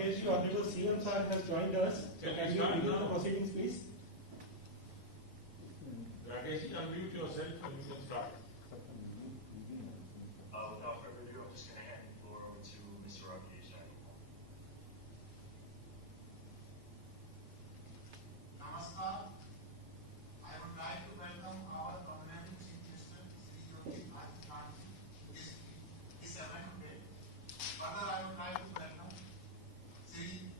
Rakesh, Honorable CM Sir has joined us. So can you begin the proceedings, please? Rakesh, unmute yourself and you can start. Without further ado, I'm just going to hand the floor over to Mr. Rakesh. Namaskar. I would like to welcome our Honorable Chief Minister, Sri Yogi Adityanath, this event today. Further, I would like to welcome Sri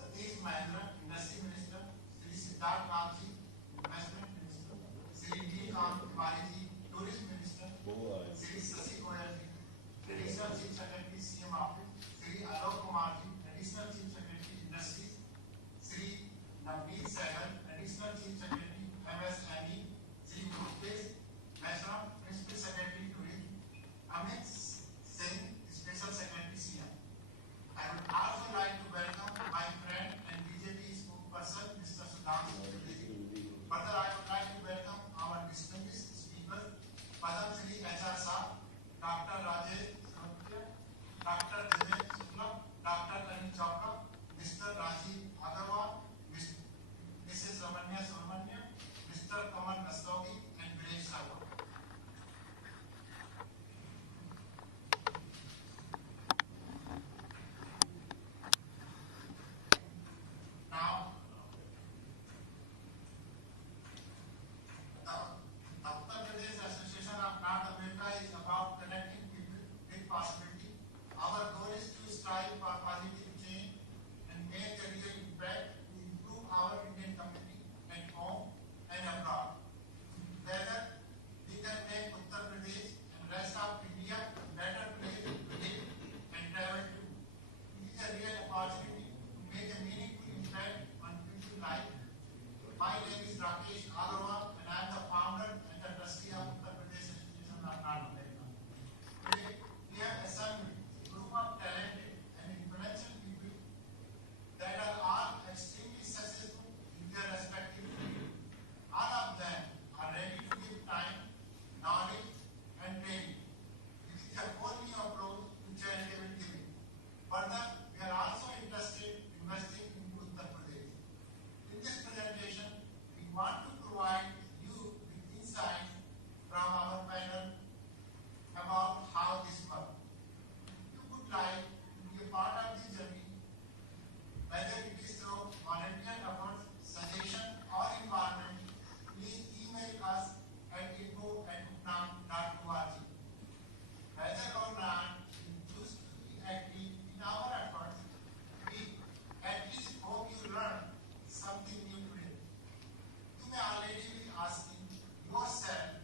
Satish Mahendra, Industry Minister, Sri Siddharth Rajji, Investment Minister, Sri Neelkant Tiwari, Tourism Minister, Sri Sasi Goyal, Additional Chief Secretary, CM Office, Sri Alok Kumar, Additional Chief Secretary, Industries, Sri Navneet Sehgal, Additional Chief Secretary, MSME, Sri Rupesh Mehra, Principal Secretary, Tourism, Amit Singh, Special Secretary, CM. I would also like to welcome my friend and BJP spokesperson, Mr. Sudhanshu Trivedi. Further, I would like to welcome our distinguished speakers, Padam Shri HR Shah, Dr. Rajesh Sanotia, Dr. Deven Shukla, Dr. Anil Chopra, Mr. Rajiv Agarwal, Mrs. Ramanya Subramania, Mr. Kamal Rastogi, and Viresh Sarwar. Now, the Uttar Pradesh Association of North America is about connecting people with possibility. Our goal is to strive for positive change and make a real impact to improve our Indian community at home and abroad. Together, we can make Uttar Pradesh and rest of India a better place to live and travel to. It is a real opportunity to make a meaningful impact on people's life. My name is Rakesh Agarwal and I am the founder and the trustee of Uttar Pradesh Association of North America. Today, we have assembled a group of talented and influential people that are all extremely successful in their respective fields. All of them are ready to give time, knowledge, and training. This is a whole new approach to charitable giving. Further, we are also interested in investing in Uttar Pradesh. In this presentation, we want to provide you with insights from our panel about how this works. If you would like to be a part of this journey, whether it is through volunteer efforts, suggestion, or involvement, please email us at info@utnam.org. Whether or not you choose to be active in our efforts, we at least hope you learn something new today. You may already be asking yourself,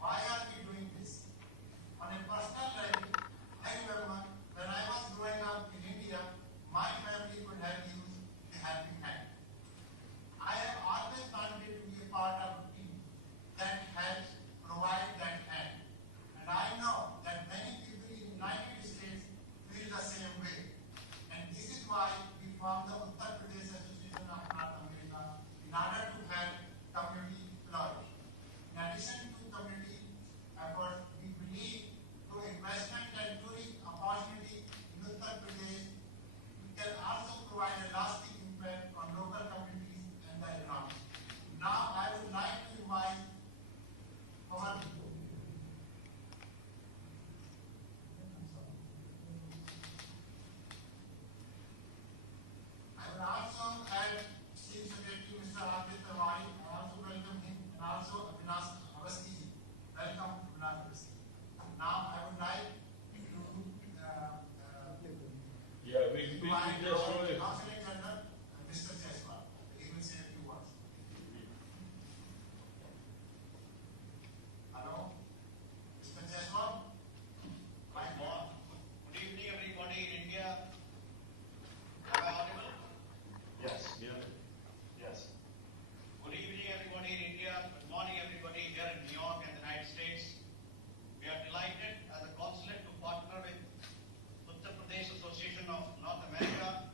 why are we doing this? On a personal level, I remember when I was growing up in India, my family could have used a helping hand. I have always wanted to be a part of a team that helps provide that hand. And I know that many people in the United States feel the same way. And this is why we formed the Uttar Pradesh Association of North America in order to help community flourish. In addition to community efforts, we believe through investment and tourism opportunity in Uttar Pradesh, we can also provide a lasting impact on local communities and the economy. Now, I would like to invite our I would also add Chief Secretary Mr. Amit Tiwari. I also welcome him, and also Avinash Avasthi. Welcome to Avinash. Now I would like to invite just show our it. Consulate General, Mr. Jaiswal. He will say a few words. Hello, Mr. Jaiswal. Good evening, everybody in India. Am I audible? Yes. Yes. Good evening, everybody in India. Good morning, everybody here in New York and the United States. We are delighted as a consulate to partner with Uttar Pradesh Association of North America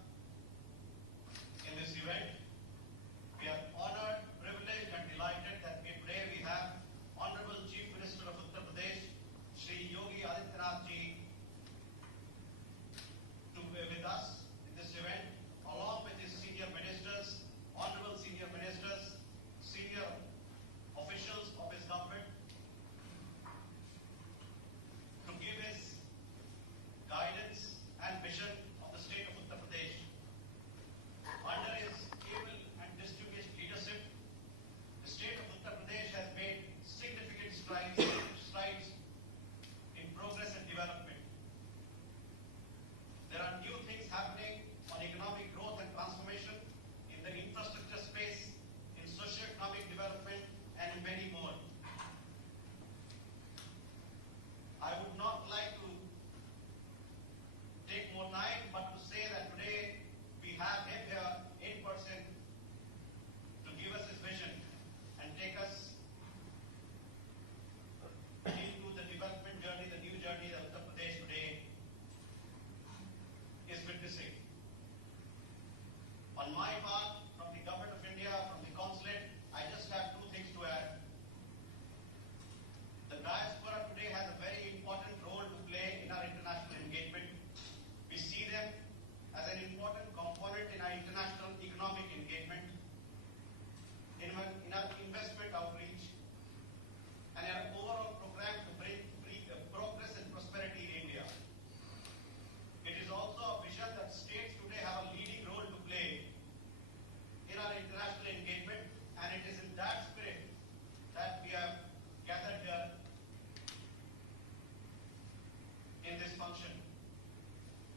our international economic engagement, in our investment outreach, and our overall program to bring progress and prosperity in India. It is also a vision that states today have a leading role to play in our international engagement, and it is in that spirit that we have gathered here in this function.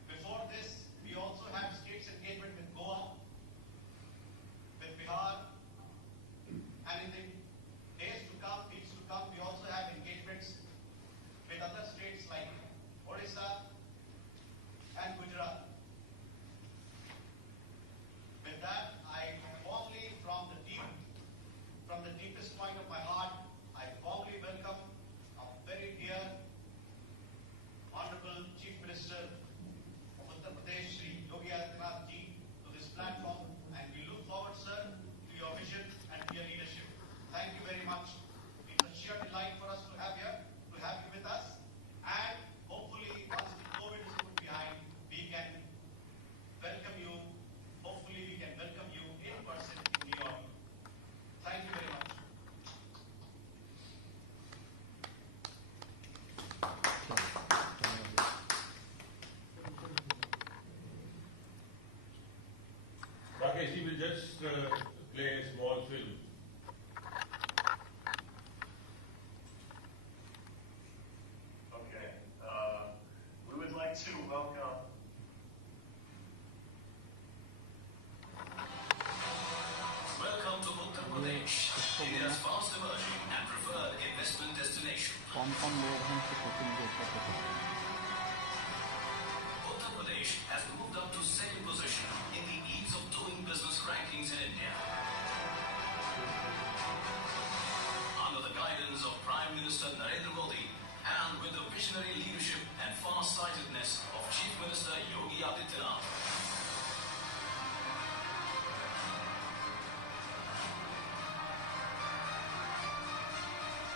Before this, we also had states engagement with Goa, with Bihar, and in the days to come, weeks to come, we also have engagements with other states like Odisha and Gujarat. With that, I warmly, from the deepest point of my heart, I warmly welcome our very dear, Honorable Chief Minister of Uttar Pradesh, Shri Yogi Adityanath ji, to this platform, and we look forward, sir, to your vision and to your leadership. Thank you very much. It's a sheer delight for us to have you with us, and hopefully once the COVID is put behind, we can welcome you. Hopefully we can welcome you in person in New York. Thank you very much. Rakesh, we will just play a small film. Okay. We would like to welcome Welcome to Uttar Pradesh, India's fast emerging and preferred investment destination. कौन कौन लोग हैं इसके coaching के ऊपर Uttar Pradesh has moved up to second position in the ease of doing business rankings in India. Under the guidance of Prime Minister Narendra Modi and with the visionary leadership and far-sightedness of Chief Minister Yogi Adityanath,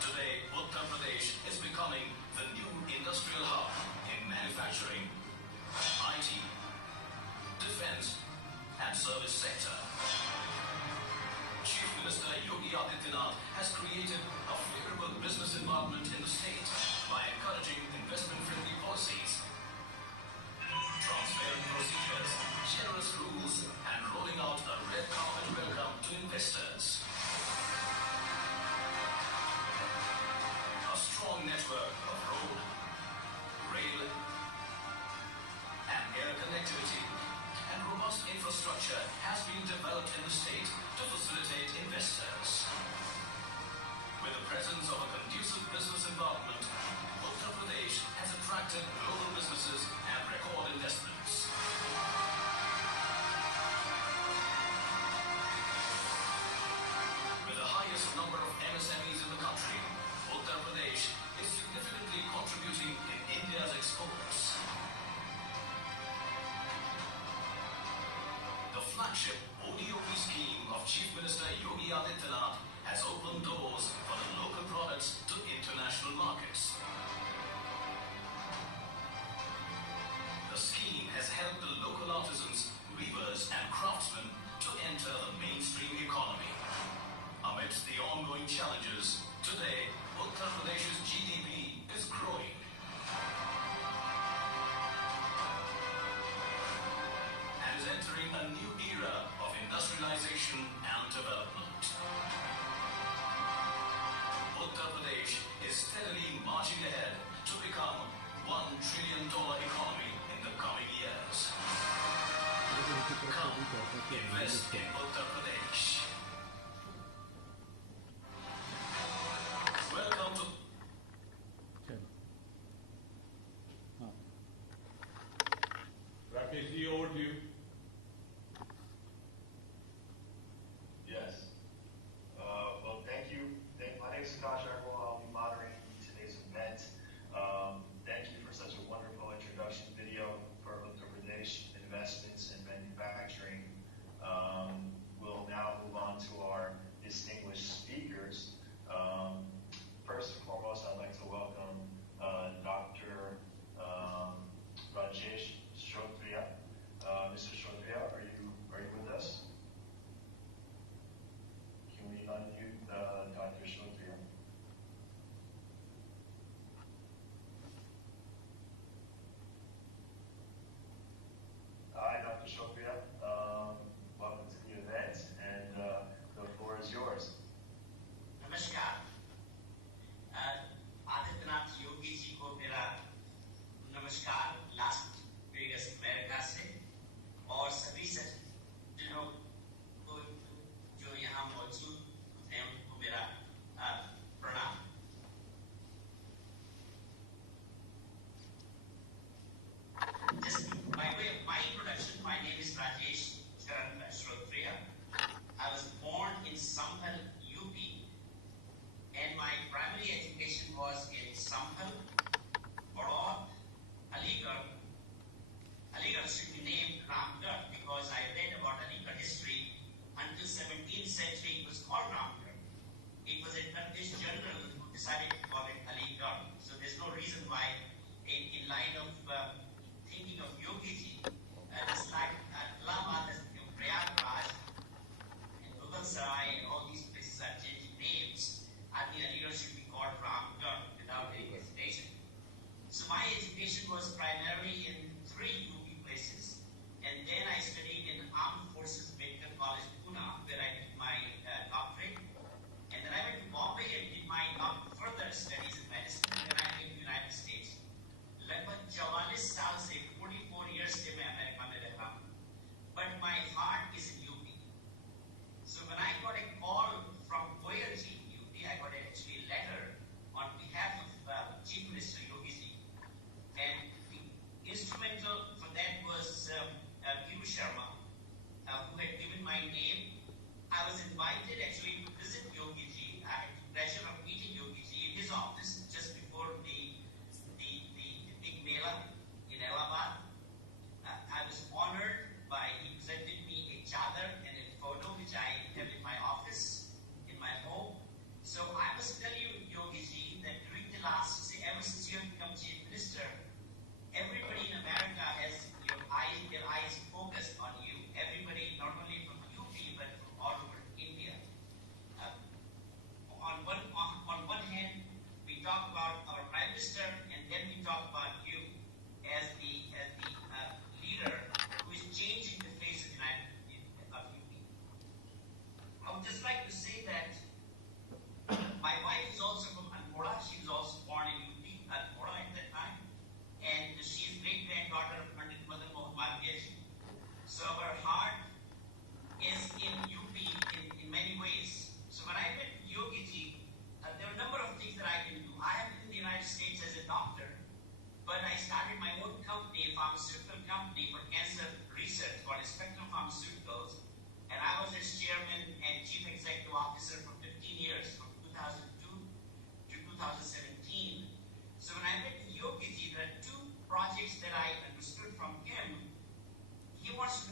today, Uttar Pradesh is becoming the new industrial hub in manufacturing, IT, defense, and service sector. Chief Minister Yogi Adityanath has created a favorable business environment in the state by encouraging investment-friendly policies, transparent procedures, generous rules, and rolling out a red carpet welcome to investors. A strong network of road, rail, and air connectivity and robust infrastructure has been developed in the state to facilitate investors. With the presence of a conducive business environment, Uttar Pradesh has attracted global businesses and record investments. With the highest number of MSMEs in the country, Uttar Pradesh is significantly contributing in India's exports. The flagship ODOP scheme of Chief Minister Yogi Adityanath has opened doors for the local products to international markets. The scheme has helped the local artisans, weavers, and craftsmen to enter the mainstream economy. Amidst the ongoing challenges, today, Uttar Pradesh's GDP is growing. And is entering a new era of industrialization and development. Uttar Pradesh is steadily marching ahead to become $1 trillion economy in the coming years. Come, invest in Uttar Pradesh. Welcome to चलो हाँ Rakesh ji, over to you. Yes. Well, thank you. My name is Akash Agarwal. I'll be moderating today's event. Thank you for such a wonderful introduction video for Uttar Pradesh investments and manufacturing. We'll now move on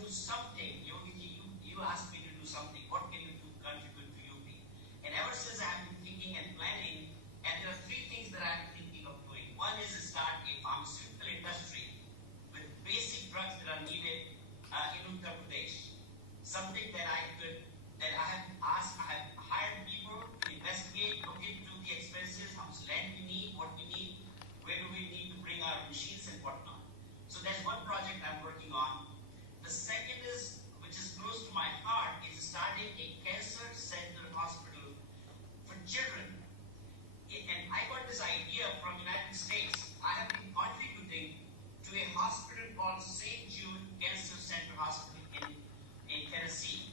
something. You asked me to do something. What can you do contribute to UP? And ever since I've been thinking and planning, and there are three things that I'm thinking of doing. One is to start a pharmaceutical industry with basic drugs that are needed in Uttar Pradesh. Something that I have hired people to investigate, look into the expenses, how much land we need, what we need, where do we need to bring our machines and whatnot. So that's one project I'm working on. The second is, which is close to my heart, is starting a cancer center hospital for children. And I got this idea from United States. I have been contributing to a hospital called St. Jude Cancer Center Hospital in Tennessee.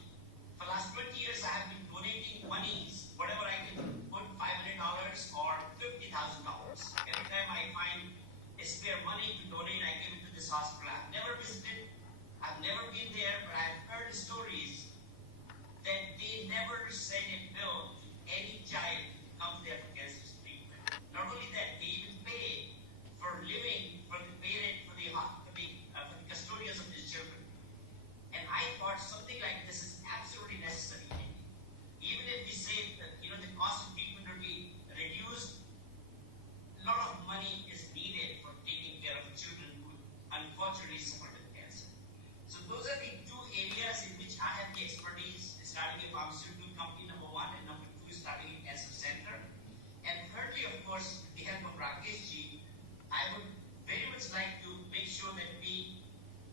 For the last 20 years, I have been donating monies, whatever I can put, $500 or $50,000. Every time I find a spare money to donate, I give it to this hospital. I've never visited, I've never been there, but I've heard stories that they never send a bill to any child who comes there for cancer treatment. Not only that, they even pay for living for the parent, for the custodians of these children. And I thought something like this is absolutely necessary. Even if we say that the cost of treatment will be reduced, a lot of money is needed for taking care of children who unfortunately suffer with cancer. So those are the two areas in which I have the expertise: starting a pharmaceutical company, number one, and number two is starting a cancer center. And thirdly, of course, with the help of Rakesh ji, I would very much like to make sure that we,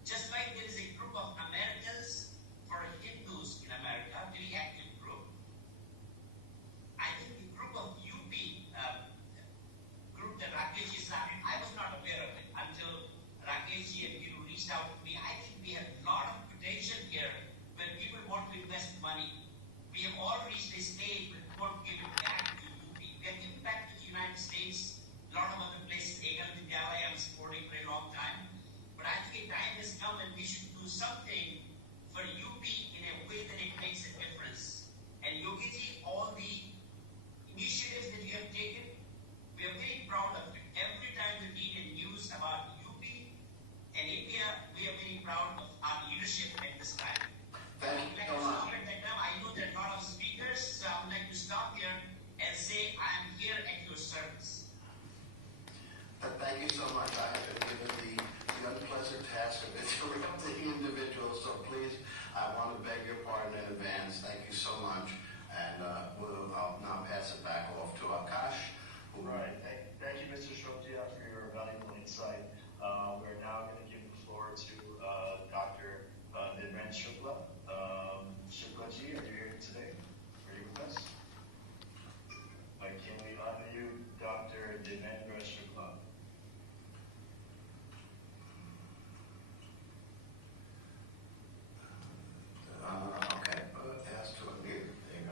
just like there is a group of Americans for Hindus in America, a very active group, I think the group of UP group that Rakesh ji started, I was not aware of it until Rakesh ji and Guru reached out to me. I think we have a lot of potential here where people want to invest money. We have all reached a stage where we want to give it back to UP. We have given back to the United States, a lot of other places. Egal Vidyalaya I'm supporting for a long time. But I think a time has come when we should do something for UP in a way that it makes a difference. And Yogi ji, all the initiatives that you have taken, we are very proud of it. Every time we read a news about UP and India, we are very proud of our leadership at this time. Thank you so much. I know there are a lot of speakers, so I would like to stop here and say I am here at your service. Thank you so much. I have been given the unpleasant task of interrupting individuals, so please, I want to beg your pardon in advance. Thank you so much. And I'll now pass it back off to Akash. Right. Thank you, Mr. Shroptia, for your valuable insight. We're now going to give the floor to Dr. Nidren Shukla. Shukla ji, are you here today? Are you with us? Can we honor you, Dr. Nidren Shukla? Okay, asked to unmute. There you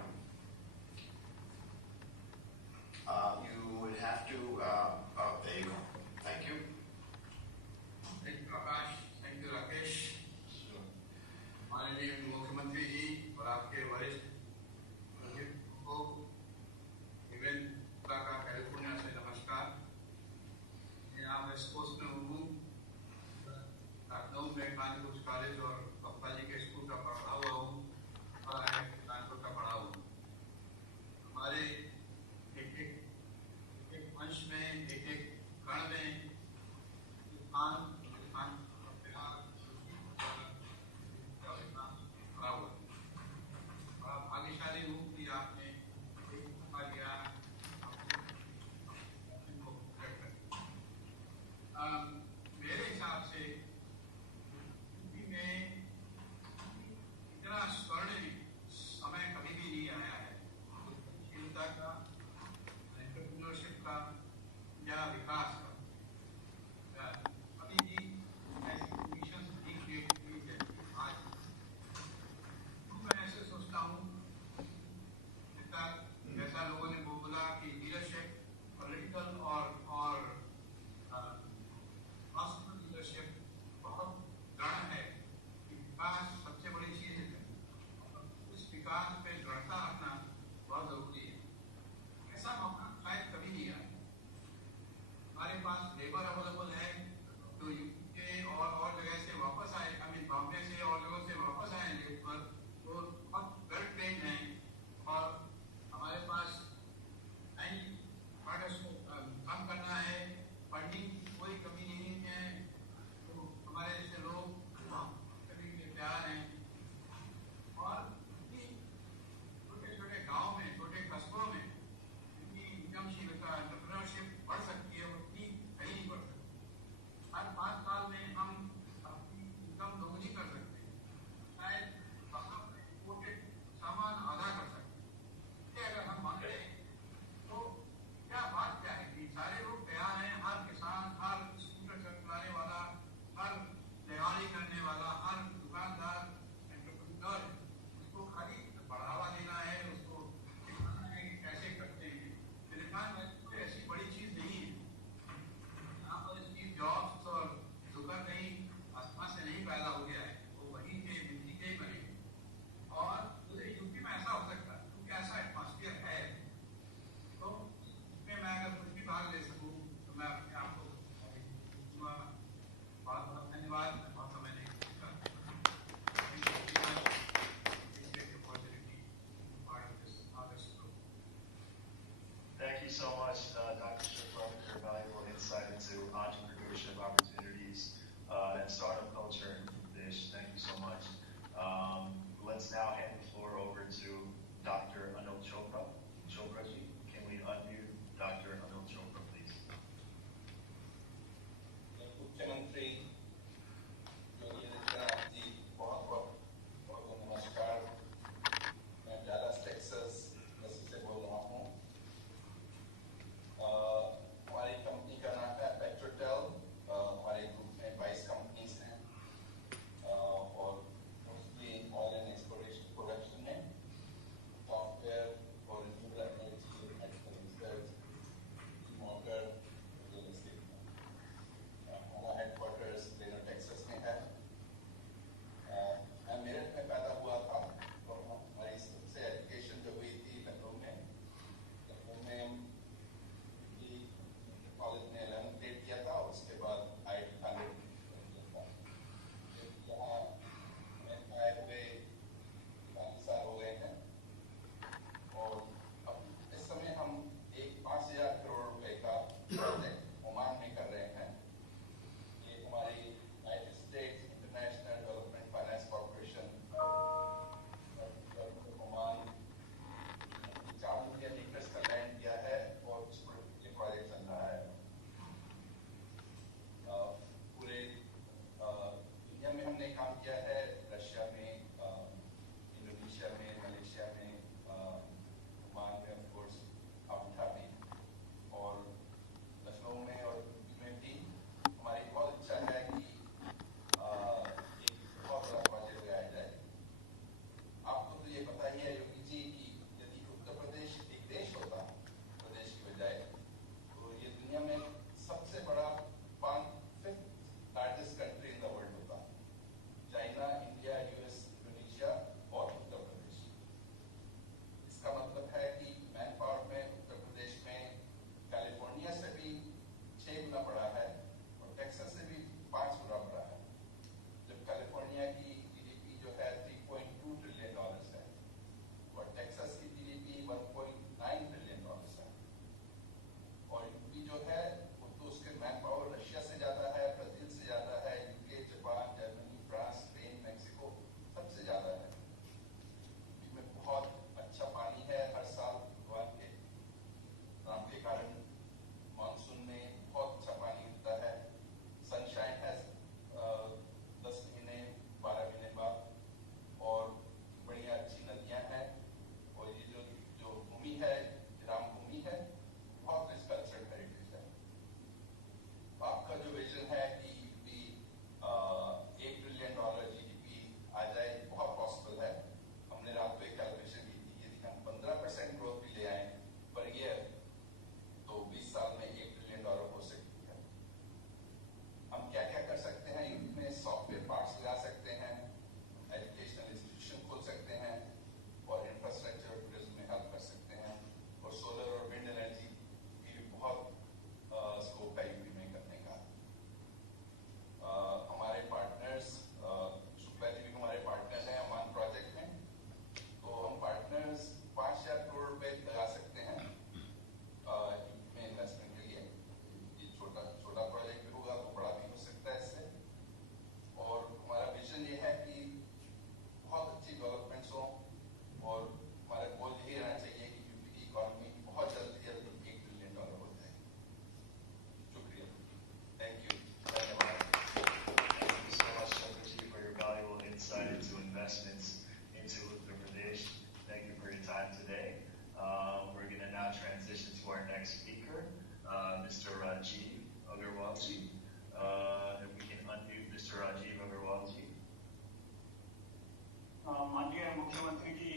मुख्यमंत्री जी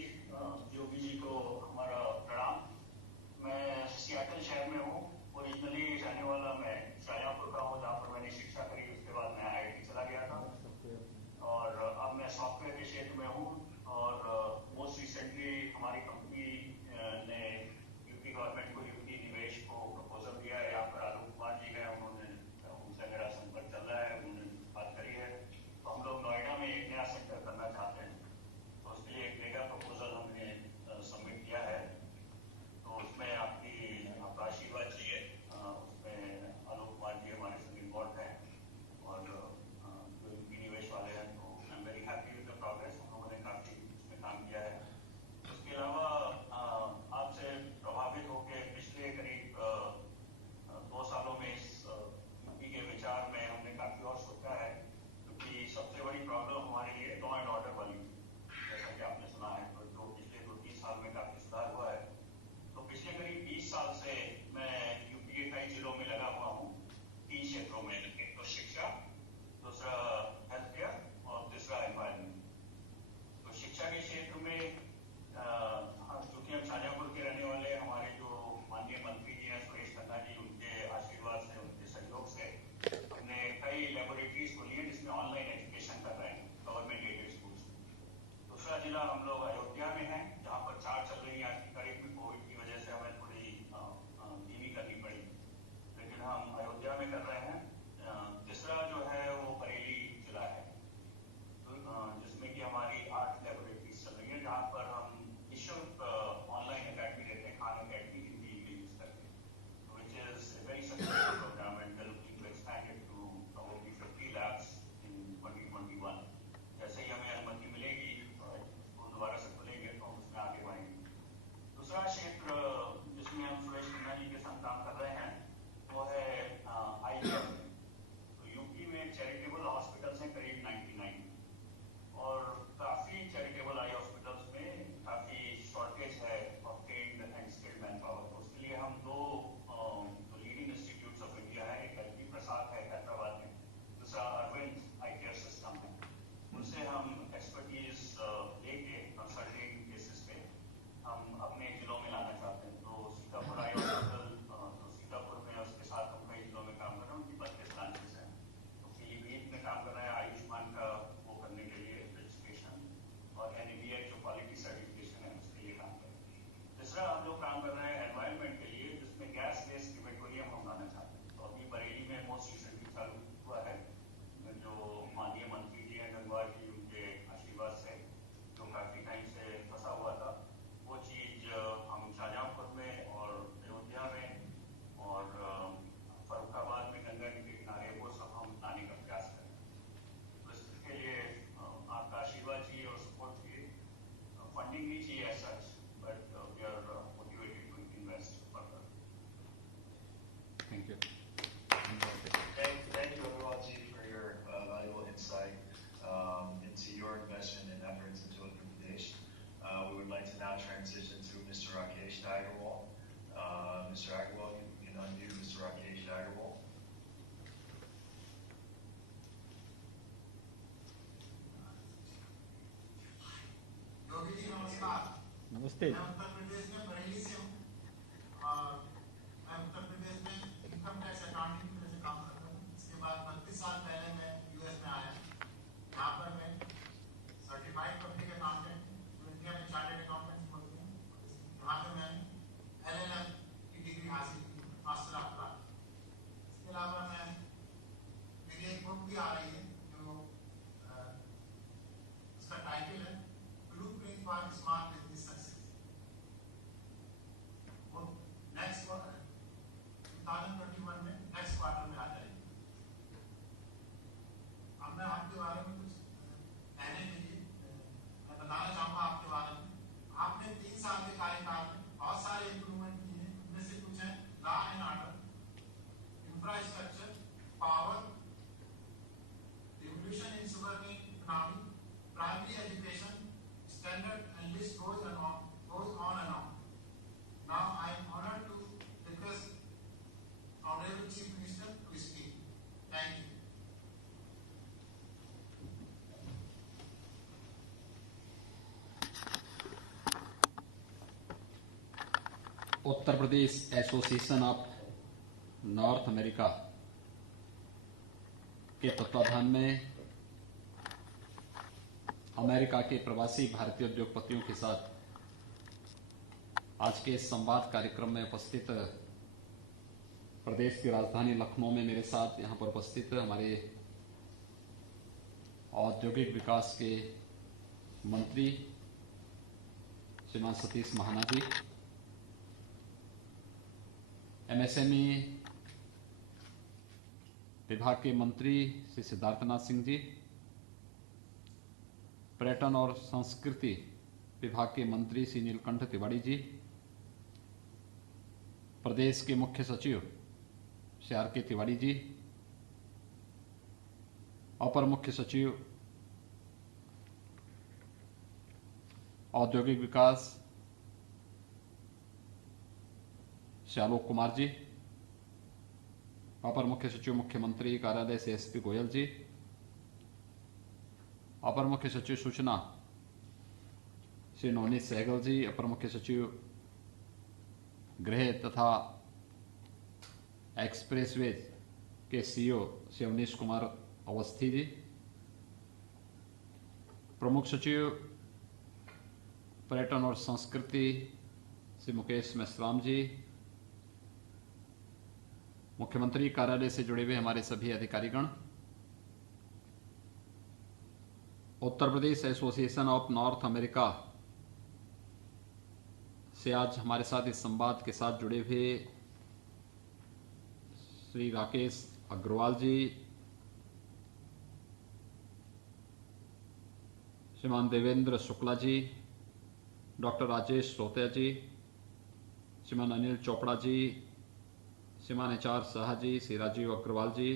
योगी जी को हमारा प्रणाम। मैं Seattle शहर में हूँ, originally रहने वाला मैं शाहजहाँपुर का हूँ, जहाँ पर मैंने शिक्षा करी। उसके बाद मैं IIT चला गया था और अब मैं सॉफ्टवेयर के क्षेत्र में हूँ। और मोस्ट रिसेंटली हमारी कंपनी ने यूपी गवर्नमेंट को यूपी निवेश को प्रपोजल दिया है। यहाँ पर आलोक कुमार जी हैं, उनसे मेरा संपर्क चल रहा है, उन्होंने बात करी है। तो हम लोग नोएडा में एक नया सेंटर करना चाहते हैं, तो उसके लिए एक मेगा प्रपोजल हमने सबमिट किया है। तो उसमें आपका आशीर्वाद चाहिए। उसमें आलोक कुमार जी हमारे संग इन्वॉल्व हैं और जो यूपी निवेश वाले हैं। तो I am very happy with the progress. हम लोगों ने काफी इसमें काम किया है। उसके अलावा आपसे प्रभावित होकर पिछले करीब 2 सालों में इस यूपी के विचार में हमने काफी और सोचा है, क्योंकि सबसे बड़ी प्रॉब्लम हमारे लिए लॉ एंड ऑर्डर वाली, जैसा कि आपने सुना है। तो जो पिछले 2-3 साल में काफी सुधार हुआ है। तो पिछले करीब 20 साल से मैं यूपी के कई जिलों में लगा हुआ हूँ, 3 क्षेत्रों में। एक तो शिक्षा, दूसरा हेल्थ केयर और तीसरा एनवायरमेंट। तो शिक्षा के क्षेत्र में चूंकि हम शाहजहाँपुर के रहने वाले, हमारे जो माननीय मंत्री जी हैं सुरेश खन्ना जी, उनके आशीर्वाद से, उनके सहयोग से हमने कई लेबोरेटरीज को लिए जिसमें ऑनलाइन एजुकेशन कर रहे हैं गवर्नमेंट एडेड स्कूल्स। दूसरा जिला हम लोग अयोध्या में हैं, जहाँ पर 4 चल रही है। आज की तारीख में कोविड की वजह से हमें थोड़ी धीमी करनी पड़ी, लेकिन हम अयोध्या में कर रहे हैं। तीसरा जो है वो बरेली जिला है, जिसमें कि हमारी 8 लेबोरेटरीज चल रही है, जहाँ पर हम निःशुल्क ऑनलाइन अकेडमी देते हैं, खान अकेडमी हिंदी इंग्लिश करके, which is a very successful programme and we are looking to expand it to probably 50 labs in 2021। जैसे ही हमें अनुमति मिलेगी स्कूल दोबारा से खुलेंगे तो हम उसमें आगे बढ़ेंगे। दूसरा क्षेत्र जिसमें हम सुरेश खन्ना जी के साथ काम कर रहे हैं वो है IVF। तो यूपी में चैरिटेबल हॉस्पिटल्स हैं करीब 99, और काफी चैरिटेबल आई हॉस्पिटल्स में काफी शॉर्टेज है of trained and skilled man power. तो उसके लिए हम 2 लीडिंग इंस्टीट्यूट्स ऑफ इंडिया है, एक LV प्रसाद है हैदराबाद में, दूसरा अरविंद आई केयर सिस्टम है। उनसे हम एक्सपर्टीज लेके कंसल्टिंग बेसिस पे हम अपने जिलों में लाना चाहते हैं। तो सीतापुर आई हॉस्पिटल, तो सीतापुर में उसके साथ हम कई जिलों में काम कर रहे हैं, उनकी 32 ब्रांचेस हैं। तो पीलीभीत में काम कर रहे हैं आयुष्मान का वो करने के लिए रजिस्ट्रेशन, और NABH जो क्वालिटी सर्टिफिकेशन है उसके लिए काम कर रहे हैं। तीसरा हम लोग काम कर रहे हैं एनवायरमेंट के लिए, जिसमें गैस बेस्ड क्रिमेटोरियम हम लाना चाहते हैं। तो अभी बरेली में मोस्ट रिसेंटली चालू हुआ है, जो माननीय मंत्री जी हैं गंगवार जी, उनके आशीर्वाद से, जो काफी टाइम से फंसा हुआ था, वो चीज हम शाहजहाँपुर में और अयोध्या में और फर्रुखाबाद में गंगा जी के किनारे वो सब हम लाने का प्रयास करें। तो इसके लिए आपका आशीर्वाद चाहिए और सपोर्ट चाहिए। फंडिंग नहीं चाहिए as such, but we are motivated to invest further. Thank you. Thank you, Agarwalji, for your valuable insight into your investment and efforts into Uttar Pradesh. We would like to now transition to Mr. Rakesh Agarwal. Mr. Agarwal, you can unmute Mr. Rakesh Agarwal. Yogi ji नमस्कार। नमस्ते। मैं उत्तर प्रदेश में बरेली से हूँ और मैं उत्तर प्रदेश में income tax accounting में से काम करता हूँ। इसके बाद 32 साल पहले मैं US में आया। यहाँ पर मैं सर्टिफाइड पब्लिक अकाउंटेंट, जो इंडिया में चार्टर्ड अकाउंटेंट बोलते हैं, यहाँ पे मैंने LLM की डिग्री हासिल की, मास्टर ऑफ लॉ। इसके अलावा मैं मेरी एक बुक भी आ रही है जो उसका टाइटल है Blueprint for Smart Business Success। वो नेक्स्ट 2021 में नेक्स्ट क्वार्टर में आ जाएगी। अब मैं आपके बारे में कुछ कहने के लिए मैं बताना चाहूँगा आपके बारे में। आपने 3 साल के कार्यकाल में बहुत सारे इम्प्रूवमेंट किए हैं। उनमें से कुछ हैं law and order, infrastructure, power, revolution in sugarcane economy, primary education, standard, and list goes on and on. Now I am honored to request Honorable Chief Minister to speak. Thank you. Uttar Pradesh association of north America के तत्वाधान में America के प्रवासी भारतीय उद्योगपतियों के साथ आज के इस संवाद कार्यक्रम में उपस्थित प्रदेश की राजधानी लखनऊ में मेरे साथ यहां पर उपस्थित हमारे औद्योगिक विकास के मंत्री श्रीमान सतीश महाना जी, एमएसएमई विभाग के मंत्री श्री सिद्धार्थनाथ सिंह जी, पर्यटन और संस्कृति विभाग के मंत्री श्री नीलकंठ तिवारी जी, प्रदेश के मुख्य सचिव श्री आर के तिवारी जी, अपर मुख्य सचिव औद्योगिक विकास श्री आलोक कुमार जी, अपर मुख्य सचिव मुख्यमंत्री कार्यालय से एसपी गोयल जी, अपर मुख्य सचिव सूचना श्री नवनीत सहगल जी, अपर मुख्य सचिव गृह तथा एक्सप्रेसवेज के सीईओ श्री अवनीश कुमार अवस्थी जी, प्रमुख सचिव पर्यटन और संस्कृति श्री मुकेश मेश्राम जी, मुख्यमंत्री कार्यालय से जुड़े हुए हमारे सभी अधिकारीगण, Uttar Pradesh association of north America से आज हमारे साथ इस संवाद के साथ जुड़े हुए श्री राकेश अग्रवाल जी, श्रीमान देवेंद्र शुक्ला जी, डॉक्टर राजेश सोतिया जी, श्रीमान अनिल चोपड़ा जी, श्रीमान HR शाह जी, श्री राजीव अग्रवाल जी,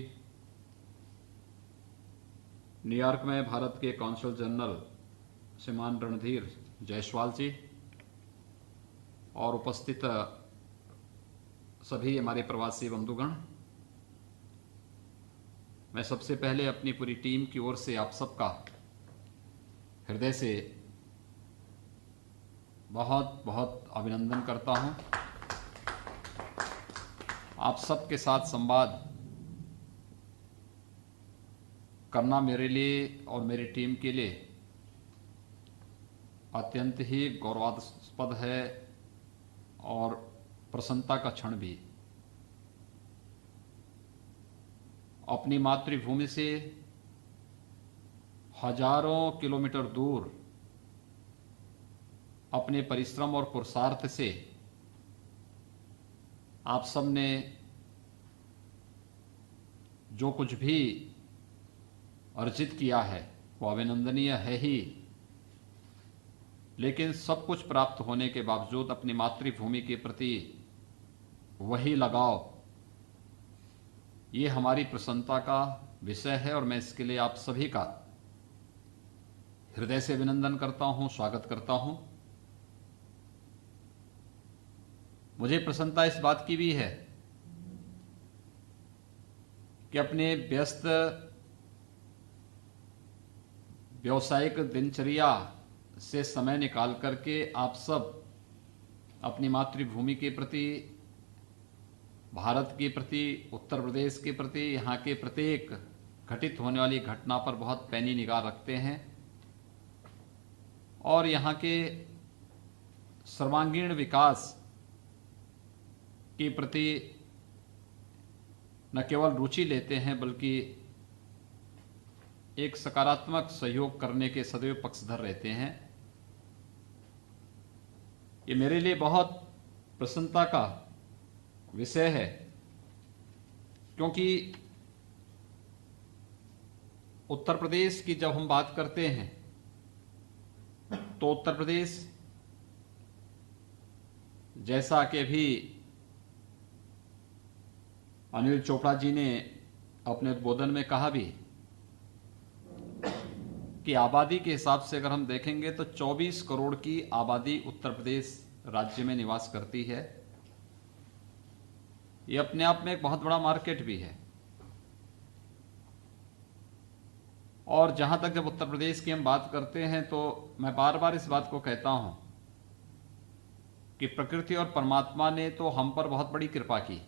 न्यूयॉर्क में भारत के कौंसल जनरल श्रीमान रणधीर जायसवाल जी और उपस्थित सभी हमारे प्रवासी बंधुगण, मैं सबसे पहले अपनी पूरी टीम की ओर से आप सबका हृदय से बहुत बहुत अभिनंदन करता हूं। आप सबके साथ संवाद करना मेरे लिए और मेरी टीम के लिए अत्यंत ही गौरवास्पद है और प्रसन्नता का क्षण भी। अपनी मातृभूमि से हजारों किलोमीटर दूर अपने परिश्रम और पुरुषार्थ से आप सब ने जो कुछ भी अर्जित किया है वो अभिनंदनीय है ही, लेकिन सब कुछ प्राप्त होने के बावजूद अपनी मातृभूमि के प्रति वही लगाव, ये हमारी प्रसन्नता का विषय है और मैं इसके लिए आप सभी का हृदय से अभिनंदन करता हूं, स्वागत करता हूं। मुझे प्रसन्नता इस बात की भी है कि अपने व्यस्त व्यावसायिक दिनचर्या से समय निकाल करके आप सब अपनी मातृभूमि के प्रति, भारत के प्रति, उत्तर प्रदेश के प्रति, यहाँ के प्रत्येक घटित होने वाली घटना पर बहुत पैनी निगाह रखते हैं और यहाँ के सर्वांगीण विकास के प्रति न केवल रुचि लेते हैं बल्कि एक सकारात्मक सहयोग करने के सदैव पक्षधर रहते हैं। ये मेरे लिए बहुत प्रसन्नता का विषय है क्योंकि उत्तर प्रदेश की जब हम बात करते हैं तो उत्तर प्रदेश, जैसा कि अभी अनिल चोपड़ा जी ने अपने उद्बोधन में कहा भी कि आबादी के हिसाब से अगर हम देखेंगे तो 24 करोड़ की आबादी उत्तर प्रदेश राज्य में निवास करती है। ये अपने आप में एक बहुत बड़ा मार्केट भी है और जहां तक जब उत्तर प्रदेश की हम बात करते हैं तो मैं बार बार इस बात को कहता हूं कि प्रकृति और परमात्मा ने तो हम पर बहुत बड़ी कृपा की,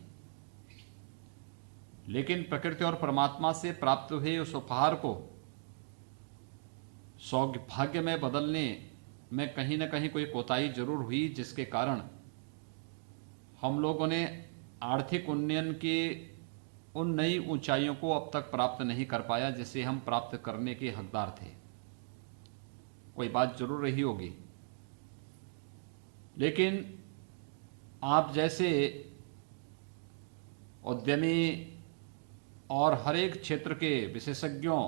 लेकिन प्रकृति और परमात्मा से प्राप्त हुए उस उपहार को सौभाग्य में बदलने में कहीं न कहीं कोई कोताही जरूर हुई, जिसके कारण हम लोगों ने आर्थिक उन्नयन के उन नई ऊंचाइयों को अब तक प्राप्त नहीं कर पाया जिसे हम प्राप्त करने के हकदार थे। कोई बात जरूर रही होगी, लेकिन आप जैसे उद्यमी और हर एक क्षेत्र के विशेषज्ञों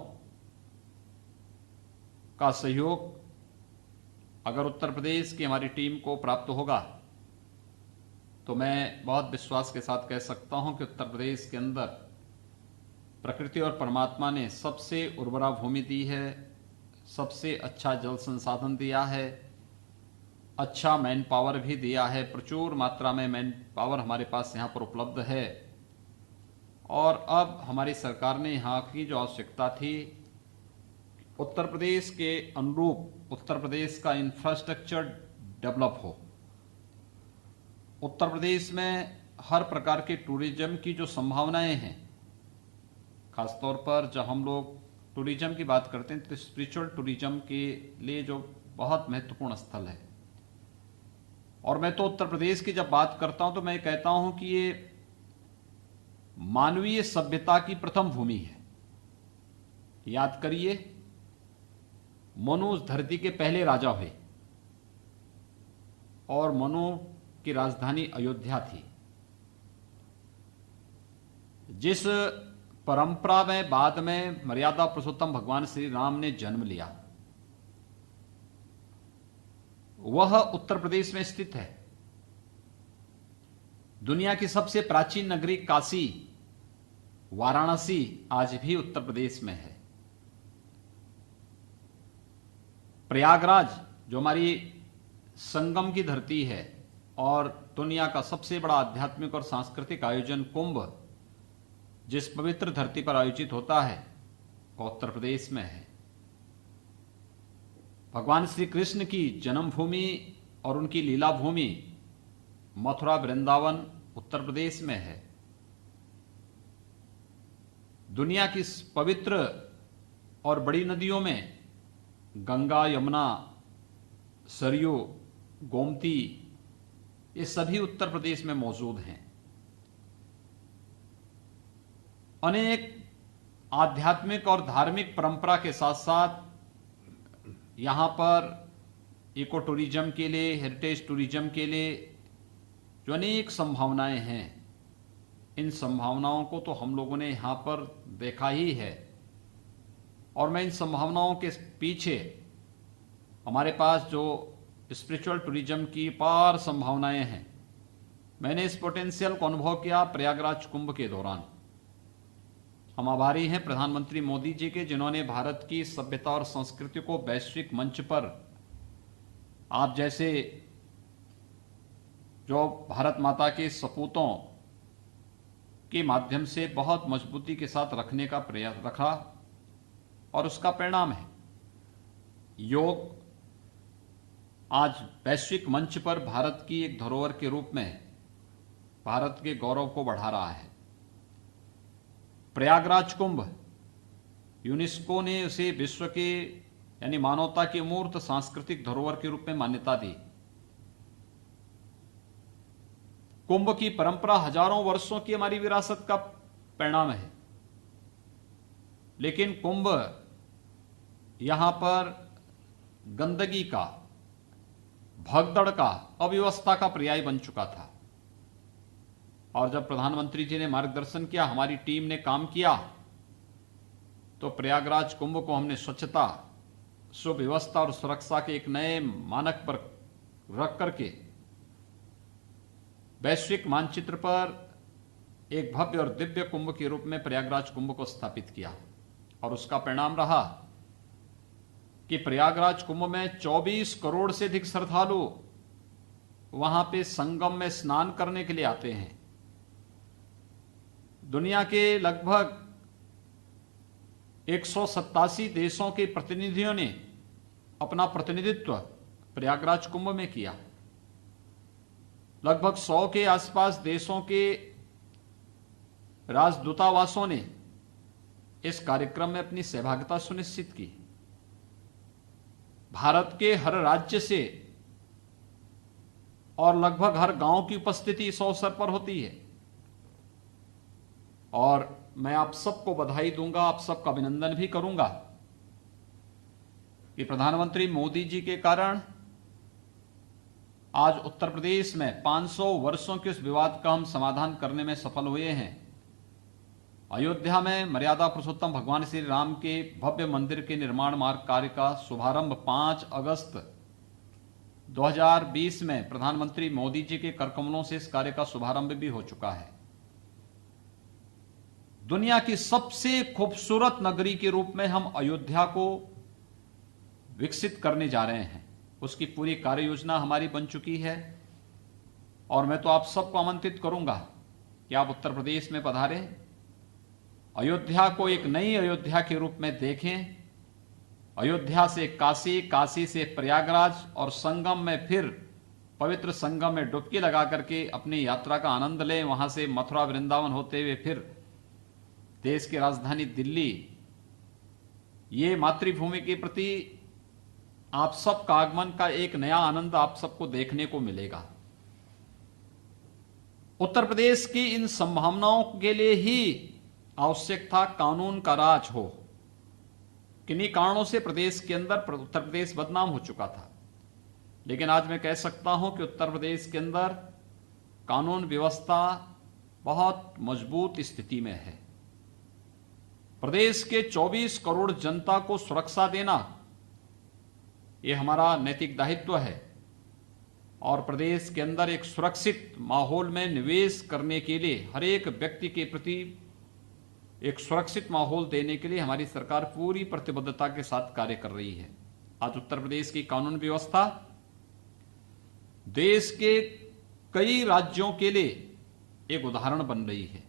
का सहयोग अगर उत्तर प्रदेश की हमारी टीम को प्राप्त होगा तो मैं बहुत विश्वास के साथ कह सकता हूं कि उत्तर प्रदेश के अंदर प्रकृति और परमात्मा ने सबसे उर्वरा भूमि दी है, सबसे अच्छा जल संसाधन दिया है, अच्छा मैन पावर भी दिया है, प्रचुर मात्रा में मैन पावर हमारे पास यहाँ पर उपलब्ध है। और अब हमारी सरकार ने यहाँ की जो आवश्यकता थी, उत्तर प्रदेश के अनुरूप उत्तर प्रदेश का इंफ्रास्ट्रक्चर डेवलप हो, उत्तर प्रदेश में हर प्रकार के टूरिज्म की जो संभावनाएं हैं, खासतौर पर जब हम लोग टूरिज्म की बात करते हैं तो स्पिरिचुअल टूरिज्म के लिए जो बहुत महत्वपूर्ण स्थल है। और मैं तो उत्तर प्रदेश की जब बात करता हूं तो मैं कहता हूं कि ये मानवीय सभ्यता की प्रथम भूमि है। याद करिए, मनु धरती के पहले राजा हुए और मनु की राजधानी अयोध्या थी। जिस परंपरा में बाद में मर्यादा पुरुषोत्तम भगवान श्री राम ने जन्म लिया, वह उत्तर प्रदेश में स्थित है। दुनिया की सबसे प्राचीन नगरी काशी, वाराणसी आज भी उत्तर प्रदेश में है। प्रयागराज जो हमारी संगम की धरती है और दुनिया का सबसे बड़ा आध्यात्मिक और सांस्कृतिक आयोजन कुंभ जिस पवित्र धरती पर आयोजित होता है, वह उत्तर प्रदेश में है। भगवान श्री कृष्ण की जन्मभूमि और उनकी लीला भूमि मथुरा वृंदावन उत्तर प्रदेश में है। दुनिया की पवित्र और बड़ी नदियों में गंगा, यमुना, सरयू, गोमती, ये सभी उत्तर प्रदेश में मौजूद हैं। अनेक आध्यात्मिक और धार्मिक परंपरा के साथ साथ यहाँ पर इको टूरिज्म के लिए, हेरिटेज टूरिज्म के लिए जो अनेक संभावनाएं हैं, इन संभावनाओं को तो हम लोगों ने यहाँ पर देखा ही है। और मैं इन संभावनाओं के पीछे हमारे पास जो स्पिरिचुअल टूरिज्म की पार संभावनाएं हैं, मैंने इस पोटेंशियल को अनुभव किया प्रयागराज कुंभ के दौरान। हम आभारी हैं प्रधानमंत्री मोदी जी के, जिन्होंने भारत की सभ्यता और संस्कृति को वैश्विक मंच पर आप जैसे जो भारत माता के सपूतों के माध्यम से बहुत मजबूती के साथ रखने का प्रयास रखा, और उसका परिणाम है योग आज वैश्विक मंच पर भारत की एक धरोहर के रूप में भारत के गौरव को बढ़ा रहा है। प्रयागराज कुंभ, यूनेस्को ने उसे विश्व के यानी मानवता की मूर्त सांस्कृतिक धरोहर के रूप में मान्यता दी। कुंभ की परंपरा हजारों वर्षों की हमारी विरासत का परिणाम है, लेकिन कुंभ यहां पर गंदगी का, भगदड़ का, अव्यवस्था का पर्याय बन चुका था। और जब प्रधानमंत्री जी ने मार्गदर्शन किया, हमारी टीम ने काम किया, तो प्रयागराज कुंभ को हमने स्वच्छता, सुव्यवस्था और सुरक्षा के एक नए मानक पर रख करके वैश्विक मानचित्र पर एक भव्य और दिव्य कुंभ के रूप में प्रयागराज कुंभ को स्थापित किया। और उसका परिणाम रहा कि प्रयागराज कुंभ में 24 करोड़ से अधिक श्रद्धालु वहां पे संगम में स्नान करने के लिए आते हैं। दुनिया के लगभग 187 देशों के प्रतिनिधियों ने अपना प्रतिनिधित्व प्रयागराज कुंभ में किया। लगभग 100 के आसपास देशों के राजदूतावासों ने इस कार्यक्रम में अपनी सहभागिता सुनिश्चित की। भारत के हर राज्य से और लगभग हर गांव की उपस्थिति इस अवसर पर होती है और मैं आप सबको बधाई दूंगा, आप सबका अभिनंदन भी करूंगा कि प्रधानमंत्री मोदी जी के कारण आज उत्तर प्रदेश में 500 वर्षों के उस विवाद का हम समाधान करने में सफल हुए हैं। अयोध्या में मर्यादा पुरुषोत्तम भगवान श्री राम के भव्य मंदिर के निर्माण मार्ग कार्य का शुभारंभ 5 अगस्त 2020 में प्रधानमंत्री मोदी जी के करकमलों से इस कार्य का शुभारंभ भी हो चुका है। दुनिया की सबसे खूबसूरत नगरी के रूप में हम अयोध्या को विकसित करने जा रहे हैं। उसकी पूरी कार्य योजना हमारी बन चुकी है और मैं तो आप सबको आमंत्रित करूंगा कि आप उत्तर प्रदेश में पधारें, अयोध्या को एक नई अयोध्या के रूप में देखें। अयोध्या से काशी, काशी से प्रयागराज और संगम में फिर पवित्र संगम में डुबकी लगा करके अपनी यात्रा का आनंद लें। वहां से मथुरा वृंदावन होते हुए फिर देश की राजधानी दिल्ली, ये मातृभूमि के प्रति आप सबका आगमन का एक नया आनंद आप सबको देखने को मिलेगा। उत्तर प्रदेश की इन संभावनाओं के लिए ही आवश्यक था कानून का राज हो। किन्हीं कारणों से प्रदेश के अंदर उत्तर प्रदेश बदनाम हो चुका था, लेकिन आज मैं कह सकता हूं कि उत्तर प्रदेश के अंदर कानून व्यवस्था बहुत मजबूत स्थिति में है। प्रदेश के 24 करोड़ जनता को सुरक्षा देना ये हमारा नैतिक दायित्व है और प्रदेश के अंदर एक सुरक्षित माहौल में निवेश करने के लिए हर एक व्यक्ति के प्रति एक सुरक्षित माहौल देने के लिए हमारी सरकार पूरी प्रतिबद्धता के साथ कार्य कर रही है। आज उत्तर प्रदेश की कानून व्यवस्था देश के कई राज्यों के लिए एक उदाहरण बन रही है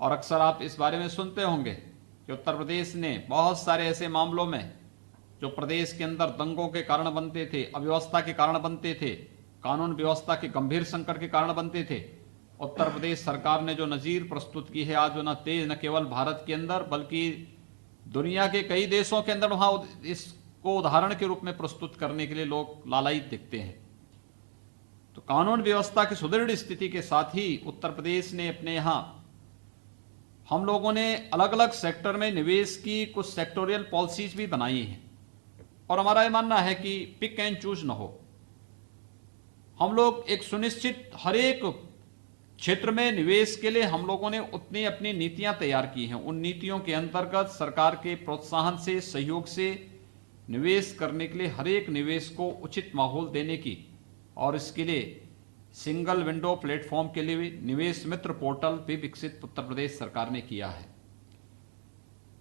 और अक्सर आप इस बारे में सुनते होंगे कि उत्तर प्रदेश ने बहुत सारे ऐसे मामलों में जो प्रदेश के अंदर दंगों के कारण बनते थे, अव्यवस्था के कारण बनते थे, कानून व्यवस्था के गंभीर संकट के कारण बनते थे, उत्तर प्रदेश सरकार ने जो नजीर प्रस्तुत की है आज, न तेज न केवल भारत के अंदर बल्कि दुनिया के कई देशों के अंदर वहां इसको उदाहरण के रूप में प्रस्तुत करने के लिए लोग लालायित दिखते हैं। तो कानून व्यवस्था की सुदृढ़ स्थिति के साथ ही उत्तर प्रदेश ने अपने यहां हम लोगों ने अलग अलग सेक्टर में निवेश की कुछ सेक्टोरियल पॉलिसीज भी बनाई हैं और हमारा यह मानना है कि पिक एंड चूज न हो। हम लोग एक सुनिश्चित हर एक क्षेत्र में निवेश के लिए हम लोगों ने उतनी अपनी नीतियां तैयार की हैं। उन नीतियों के अंतर्गत सरकार के प्रोत्साहन से, सहयोग से निवेश करने के लिए हर एक निवेश को उचित माहौल देने की और इसके लिए सिंगल विंडो प्लेटफॉर्म के लिए निवेश मित्र पोर्टल भी विकसित उत्तर प्रदेश सरकार ने किया है।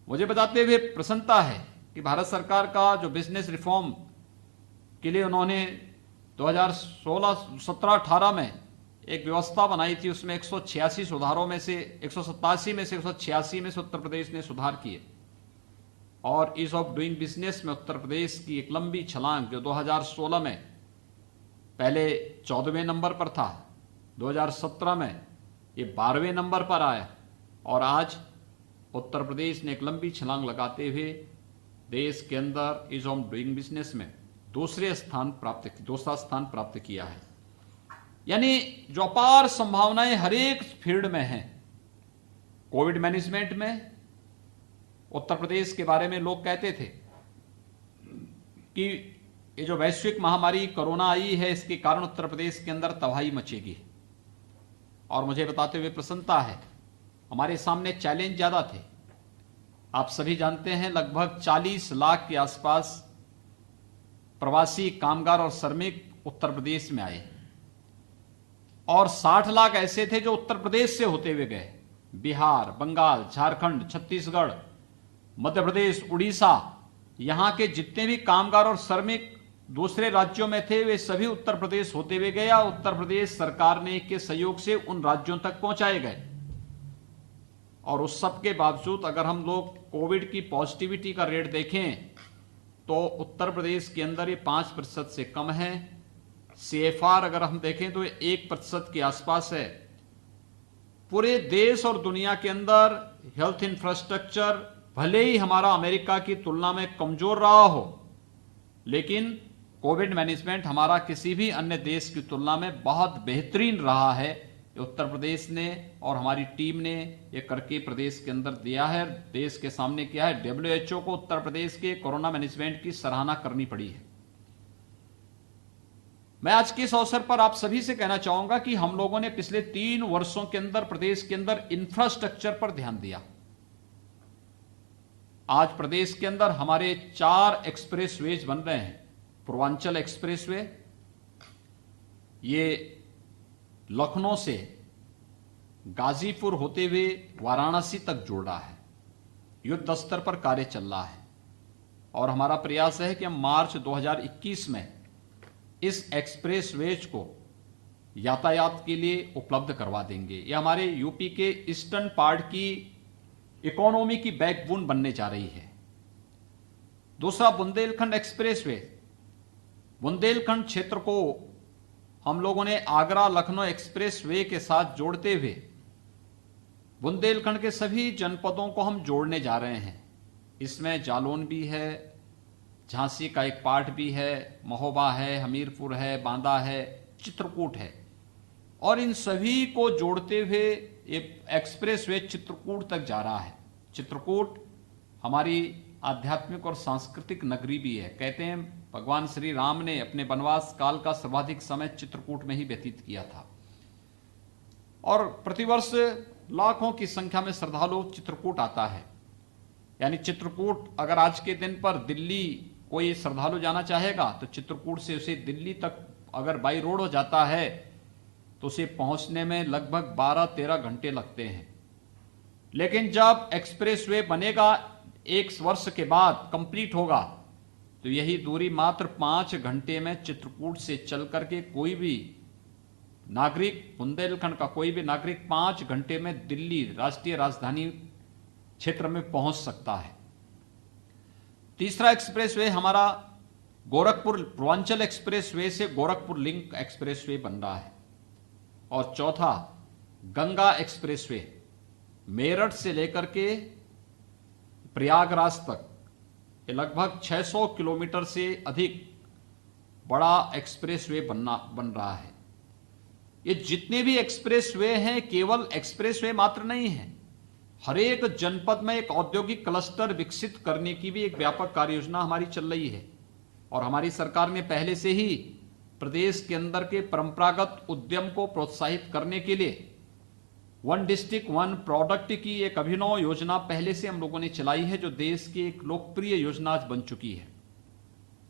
मुझे बताते हुए प्रसन्नता है कि भारत सरकार का जो बिजनेस रिफॉर्म के लिए उन्होंने 2016-17-18 में एक व्यवस्था बनाई थी, उसमें 186 सुधारों में से 187 में से 186 में से उत्तर प्रदेश ने सुधार किए और ईज ऑफ डूइंग बिजनेस में उत्तर प्रदेश की एक लंबी छलांग जो 2016 में पहले 14वें नंबर पर था, 2017 में ये 12वें नंबर पर आया और आज उत्तर प्रदेश ने एक लंबी छलांग लगाते हुए देश के अंदर ईज ऑफ डूइंग बिजनेस में दूसरा स्थान प्राप्त किया है। यानी जो अपार संभावनाएं हर एक फील्ड में हैं। कोविड मैनेजमेंट में उत्तर प्रदेश के बारे में लोग कहते थे कि ये जो वैश्विक महामारी कोरोना आई है इसके कारण उत्तर प्रदेश के अंदर तबाही मचेगी और मुझे बताते हुए प्रसन्नता है हमारे सामने चैलेंज ज्यादा थे। आप सभी जानते हैं लगभग 40 लाख के आसपास प्रवासी कामगार और श्रमिक उत्तर प्रदेश में आए और 60 लाख ऐसे थे जो उत्तर प्रदेश से होते हुए गए। बिहार, बंगाल, झारखंड, छत्तीसगढ़, मध्य प्रदेश, उड़ीसा, यहां के जितने भी कामगार और श्रमिक दूसरे राज्यों में थे वे सभी उत्तर प्रदेश होते हुए गए और उत्तर प्रदेश सरकार ने के सहयोग से उन राज्यों तक पहुंचाए गए। और उस सब के बावजूद अगर हम लोग कोविड की पॉजिटिविटी का रेट देखें तो उत्तर प्रदेश के अंदर ये 5% से कम है CFR अगर हम देखें तो 1% के आसपास है। पूरे देश और दुनिया के अंदर हेल्थ इंफ्रास्ट्रक्चर भले ही हमारा अमेरिका की तुलना में कमजोर रहा हो, लेकिन कोविड मैनेजमेंट हमारा किसी भी अन्य देश की तुलना में बहुत बेहतरीन रहा है। उत्तर प्रदेश ने और हमारी टीम ने ये करके प्रदेश के अंदर दिया है, देश के सामने किया है। WHO को उत्तर प्रदेश के कोरोना मैनेजमेंट की सराहना करनी पड़ी है। मैं आज के इस अवसर पर आप सभी से कहना चाहूंगा कि हम लोगों ने पिछले 3 वर्षों के अंदर प्रदेश के अंदर इंफ्रास्ट्रक्चर पर ध्यान दिया। आज प्रदेश के अंदर हमारे 4 एक्सप्रेसवेज बन रहे हैं। पूर्वांचल एक्सप्रेसवे, ये लखनऊ से गाजीपुर होते हुए वाराणसी तक जोड़ रहा है। युद्ध स्तर पर कार्य चल रहा है और हमारा प्रयास है कि हम मार्च 2021 में इस एक्सप्रेसवेज को यातायात के लिए उपलब्ध करवा देंगे। यह हमारे यूपी के ईस्टर्न पार्ट की इकोनॉमी की बैकबोन बनने जा रही है। दूसरा, बुंदेलखंड एक्सप्रेसवे। बुंदेलखंड क्षेत्र को हम लोगों ने आगरा लखनऊ एक्सप्रेसवे के साथ जोड़ते हुए बुंदेलखंड के सभी जनपदों को हम जोड़ने जा रहे हैं। इसमें जालौन भी है, झांसी का एक पार्ट भी है, महोबा है, हमीरपुर है, बांदा है, चित्रकूट है, और इन सभी को जोड़ते हुए एक एक्सप्रेसवे चित्रकूट तक जा रहा है। चित्रकूट हमारी आध्यात्मिक और सांस्कृतिक नगरी भी है। कहते हैं भगवान श्री राम ने अपने वनवास काल का सर्वाधिक समय चित्रकूट में ही व्यतीत किया था और प्रतिवर्ष लाखों की संख्या में श्रद्धालु चित्रकूट आता है। यानी चित्रकूट, अगर आज के दिन पर दिल्ली कोई श्रद्धालु जाना चाहेगा तो चित्रकूट से उसे दिल्ली तक अगर बाई रोड हो जाता है तो उसे पहुंचने में लगभग 12-13 घंटे लगते हैं। लेकिन जब एक्सप्रेसवे बनेगा, 1 वर्ष के बाद कंप्लीट होगा, तो यही दूरी मात्र 5 घंटे में चित्रकूट से चल करके कोई भी नागरिक, बुंदेलखंड का कोई भी नागरिक 5 घंटे में दिल्ली राष्ट्रीय राजधानी क्षेत्र में पहुंच सकता है। तीसरा एक्सप्रेसवे हमारा गोरखपुर पूर्वांचल एक्सप्रेसवे से गोरखपुर लिंक एक्सप्रेसवे बन रहा है। और चौथा, गंगा एक्सप्रेसवे मेरठ से लेकर के प्रयागराज तक, ये लगभग 600 किलोमीटर से अधिक बड़ा एक्सप्रेसवे बन रहा है। ये जितने भी एक्सप्रेसवे हैं, केवल एक्सप्रेसवे मात्र नहीं है, हर एक जनपद में एक औद्योगिक क्लस्टर विकसित करने की भी एक व्यापक कार्य योजना हमारी चल रही है। और हमारी सरकार ने पहले से ही प्रदेश के अंदर के परंपरागत उद्यम को प्रोत्साहित करने के लिए 1 डिस्ट्रिक्ट 1 प्रोडक्ट की एक अभिनव योजना पहले से हम लोगों ने चलाई है, जो देश की एक लोकप्रिय योजना आज बन चुकी है।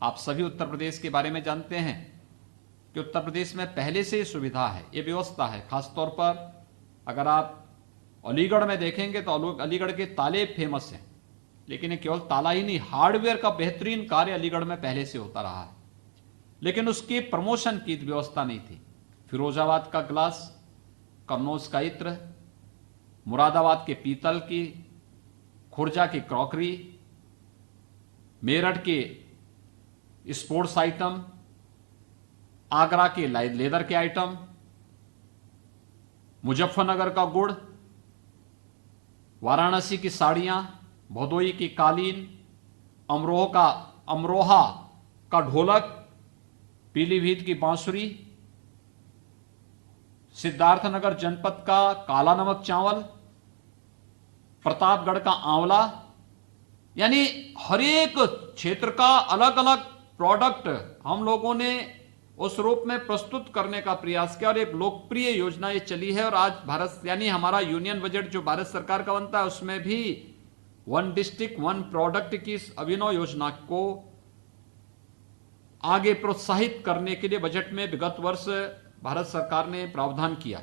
आप सभी उत्तर प्रदेश के बारे में जानते हैं कि उत्तर प्रदेश में पहले से सुविधा है, ये व्यवस्था है। खासतौर पर अगर आप अलीगढ़ में देखेंगे तो अलीगढ़ के ताले फेमस हैं, लेकिन ये केवल ताला ही नहीं, हार्डवेयर का बेहतरीन कार्य अलीगढ़ में पहले से होता रहा है, लेकिन उसके प्रमोशन की व्यवस्था नहीं थी। फिरोजाबाद का ग्लास, कन्नौज का इत्र, मुरादाबाद के पीतल की, खुर्जा की क्रॉकरी, मेरठ के स्पोर्ट्स आइटम, आगरा के लेदर के आइटम, मुजफ्फरनगर का गुड़, वाराणसी की साड़ियां, भदोई की कालीन, अमरोहा का ढोलक, पीलीभीत की बांसुरी, सिद्धार्थनगर जनपद का काला नमक चावल, प्रतापगढ़ का आंवला, यानी हर एक क्षेत्र का अलग अलग प्रोडक्ट हम लोगों ने उस रूप में प्रस्तुत करने का प्रयास किया और एक लोकप्रिय योजना ये चली है। और आज भारत, यानी हमारा यूनियन बजट जो भारत सरकार का बनता है, उसमें भी 1 डिस्ट्रिक्ट 1 प्रोडक्ट की इस अभिनव योजना को आगे प्रोत्साहित करने के लिए बजट में विगत वर्ष भारत सरकार ने प्रावधान किया।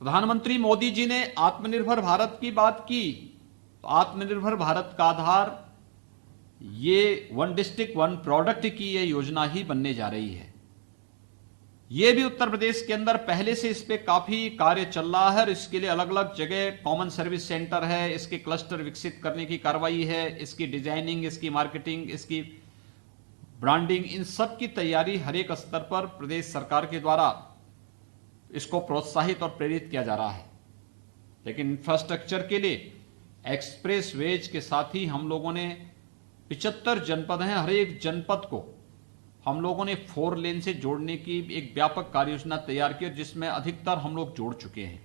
प्रधानमंत्री मोदी जी ने आत्मनिर्भर भारत की बात की, तो आत्मनिर्भर भारत का आधार ये 1 डिस्ट्रिक्ट 1 प्रोडक्ट की ये योजना ही बनने जा रही है। ये भी उत्तर प्रदेश के अंदर पहले से इस पे काफी कार्य चल रहा है और इसके लिए अलग अलग जगह कॉमन सर्विस सेंटर है, इसके क्लस्टर विकसित करने की कार्रवाई है, इसकी डिजाइनिंग, इसकी मार्केटिंग, इसकी ब्रांडिंग, इन सब की तैयारी हर एक स्तर पर प्रदेश सरकार के द्वारा इसको प्रोत्साहित और प्रेरित किया जा रहा है। लेकिन इंफ्रास्ट्रक्चर के लिए एक्सप्रेस वेज के साथ ही हम लोगों ने 75 जनपद हैं, हर एक जनपद को हम लोगों ने 4 लेन से जोड़ने की एक व्यापक कार्य योजना तैयार की, जिसमें अधिकतर हम लोग जोड़ चुके हैं।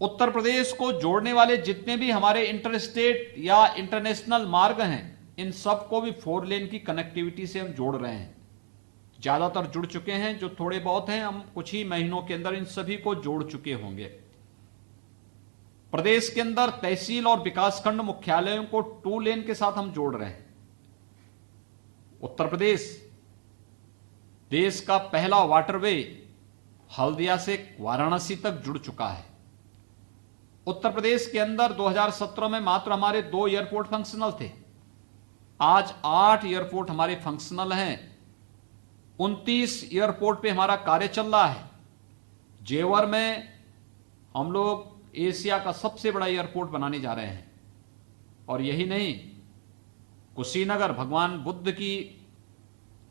उत्तर प्रदेश को जोड़ने वाले जितने भी हमारे इंटरस्टेट या इंटरनेशनल मार्ग हैं, इन सब को भी 4 लेन की कनेक्टिविटी से हम जोड़ रहे हैं। ज्यादातर जुड़ चुके हैं, जो थोड़े बहुत हैं हम कुछ ही महीनों के अंदर इन सभी को जोड़ चुके होंगे। प्रदेश के अंदर तहसील और विकासखंड मुख्यालयों को 2 लेन के साथ हम जोड़ रहे हैं। उत्तर प्रदेश देश का पहला वाटरवे हल्दिया से वाराणसी तक जुड़ चुका है। उत्तर प्रदेश के अंदर 2017 में मात्र हमारे 2 एयरपोर्ट फंक्शनल थे, आज 8 एयरपोर्ट हमारे फंक्शनल हैं। 29 एयरपोर्ट पे हमारा कार्य चल रहा है। जेवर में हम लोग एशिया का सबसे बड़ा एयरपोर्ट बनाने जा रहे हैं। और यही नहीं, कुशीनगर भगवान बुद्ध की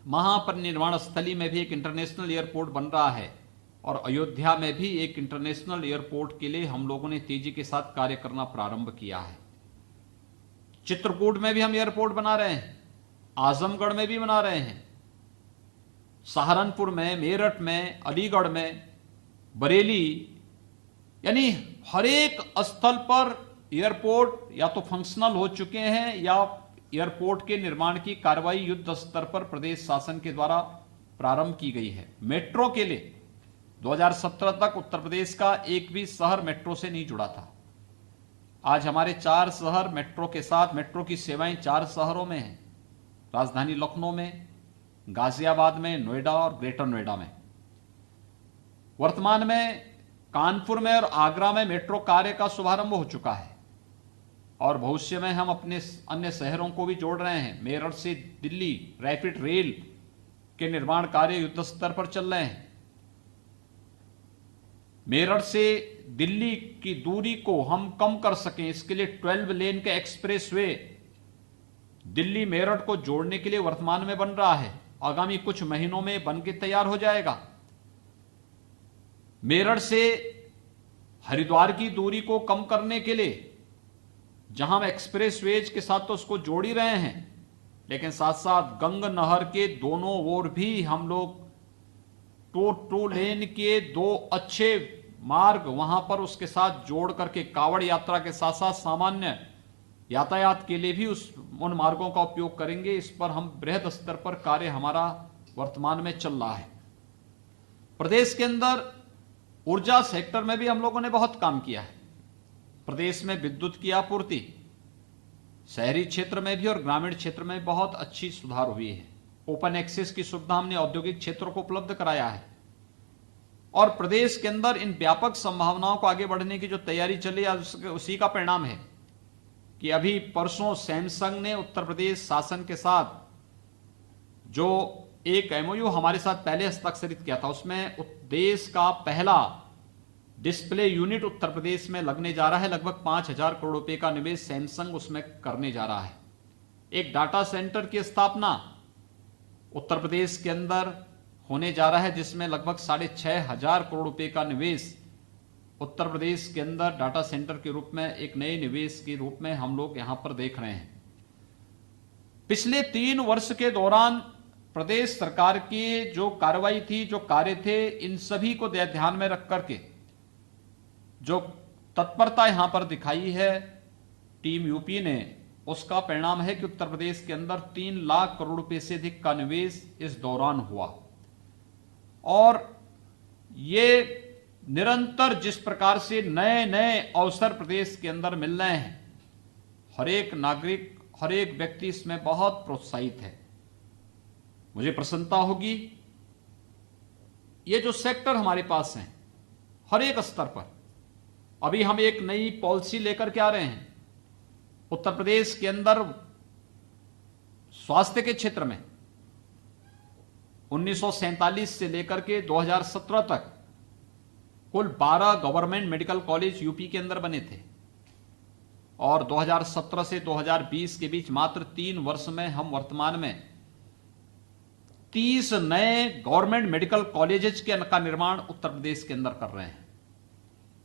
महापरिनिर्वाण स्थली में भी एक इंटरनेशनल एयरपोर्ट बन रहा है, और अयोध्या में भी एक इंटरनेशनल एयरपोर्ट के लिए हम लोगों ने तेजी के साथ कार्य करना प्रारंभ किया है। चित्रकूट में भी हम एयरपोर्ट बना रहे हैं, आजमगढ़ में भी बना रहे हैं, सहारनपुर में, मेरठ में, अलीगढ़ में, बरेली, यानी हर एक स्थल पर एयरपोर्ट या तो फंक्शनल हो चुके हैं या एयरपोर्ट के निर्माण की कार्रवाई युद्ध स्तर पर प्रदेश शासन के द्वारा प्रारंभ की गई है। मेट्रो के लिए 2017 तक उत्तर प्रदेश का एक भी शहर मेट्रो से नहीं जुड़ा था। आज हमारे 4 शहर मेट्रो के साथ, मेट्रो की सेवाएं 4 शहरों में हैं, राजधानी लखनऊ में, गाजियाबाद में, नोएडा और ग्रेटर नोएडा में। वर्तमान में कानपुर में और आगरा में मेट्रो कार्य का शुभारंभ हो चुका है, और भविष्य में हम अपने अन्य शहरों को भी जोड़ रहे हैं। मेरठ से दिल्ली रैपिड रेल के निर्माण कार्य युद्ध स्तर पर चल रहे हैं। मेरठ से दिल्ली की दूरी को हम कम कर सकें, इसके लिए 12 लेन का एक्सप्रेसवे दिल्ली मेरठ को जोड़ने के लिए वर्तमान में बन रहा है, आगामी कुछ महीनों में बन के तैयार हो जाएगा। मेरठ से हरिद्वार की दूरी को कम करने के लिए जहां हम एक्सप्रेसवेज के साथ तो उसको जोड़ ही रहे हैं, लेकिन साथ साथ गंगा नहर के दोनों ओर भी हम लोग 2 लेन के 2 अच्छे मार्ग वहां पर उसके साथ जोड़ करके कावड़ यात्रा के साथ साथ सामान्य यातायात के लिए भी उन मार्गों का उपयोग करेंगे। इस पर हम बृहद स्तर पर कार्य हमारा वर्तमान में चल रहा है। प्रदेश के अंदर ऊर्जा सेक्टर में भी हम लोगों ने बहुत काम किया है। प्रदेश में विद्युत की आपूर्ति शहरी क्षेत्र में भी और ग्रामीण क्षेत्र में बहुत अच्छी सुधार हुई है। ओपन एक्सेस की सुविधा हमने औद्योगिक क्षेत्रों को उपलब्ध कराया है, और प्रदेश के अंदर इन व्यापक संभावनाओं को आगे बढ़ने की जो तैयारी चली है उसी का परिणाम है कि अभी परसों सैमसंग ने उत्तर प्रदेश शासन के साथ जो एक एमओयू हमारे साथ पहले हस्ताक्षरित किया था, उसमें देश का पहला डिस्प्ले यूनिट उत्तर प्रदेश में लगने जा रहा है। लगभग 5,000 करोड़ रुपए का निवेश सैमसंग उसमें करने जा रहा है। एक डाटा सेंटर की स्थापना उत्तर प्रदेश के अंदर होने जा रहा है, जिसमें लगभग 6,500 करोड़ रुपए का निवेश उत्तर प्रदेश के अंदर डाटा सेंटर के रूप में, एक नए निवेश के रूप में हम लोग यहां पर देख रहे हैं। पिछले 3 वर्ष के दौरान प्रदेश सरकार की जो कार्रवाई थी, जो कार्य थे, इन सभी को ध्यान में रख करके जो तत्परता यहां पर दिखाई है टीम यूपी ने, उसका परिणाम है कि उत्तर प्रदेश के अंदर 3 लाख करोड़ रुपए से अधिक का निवेश इस दौरान हुआ। और ये निरंतर जिस प्रकार से नए नए अवसर प्रदेश के अंदर मिल रहे हैं, हर एक नागरिक, हर एक व्यक्ति इसमें बहुत प्रोत्साहित है। मुझे प्रसन्नता होगी, ये जो सेक्टर हमारे पास हैं हर एक स्तर पर, अभी हम एक नई पॉलिसी लेकर के आ रहे हैं। उत्तर प्रदेश के अंदर स्वास्थ्य के क्षेत्र में 1947 से लेकर के 2017 तक कुल 12 गवर्नमेंट मेडिकल कॉलेज यूपी के अंदर बने थे, और 2017 से 2020 के बीच मात्र 3 वर्ष में हम वर्तमान में 30 नए गवर्नमेंट मेडिकल कॉलेजेस का निर्माण उत्तर प्रदेश के अंदर कर रहे हैं।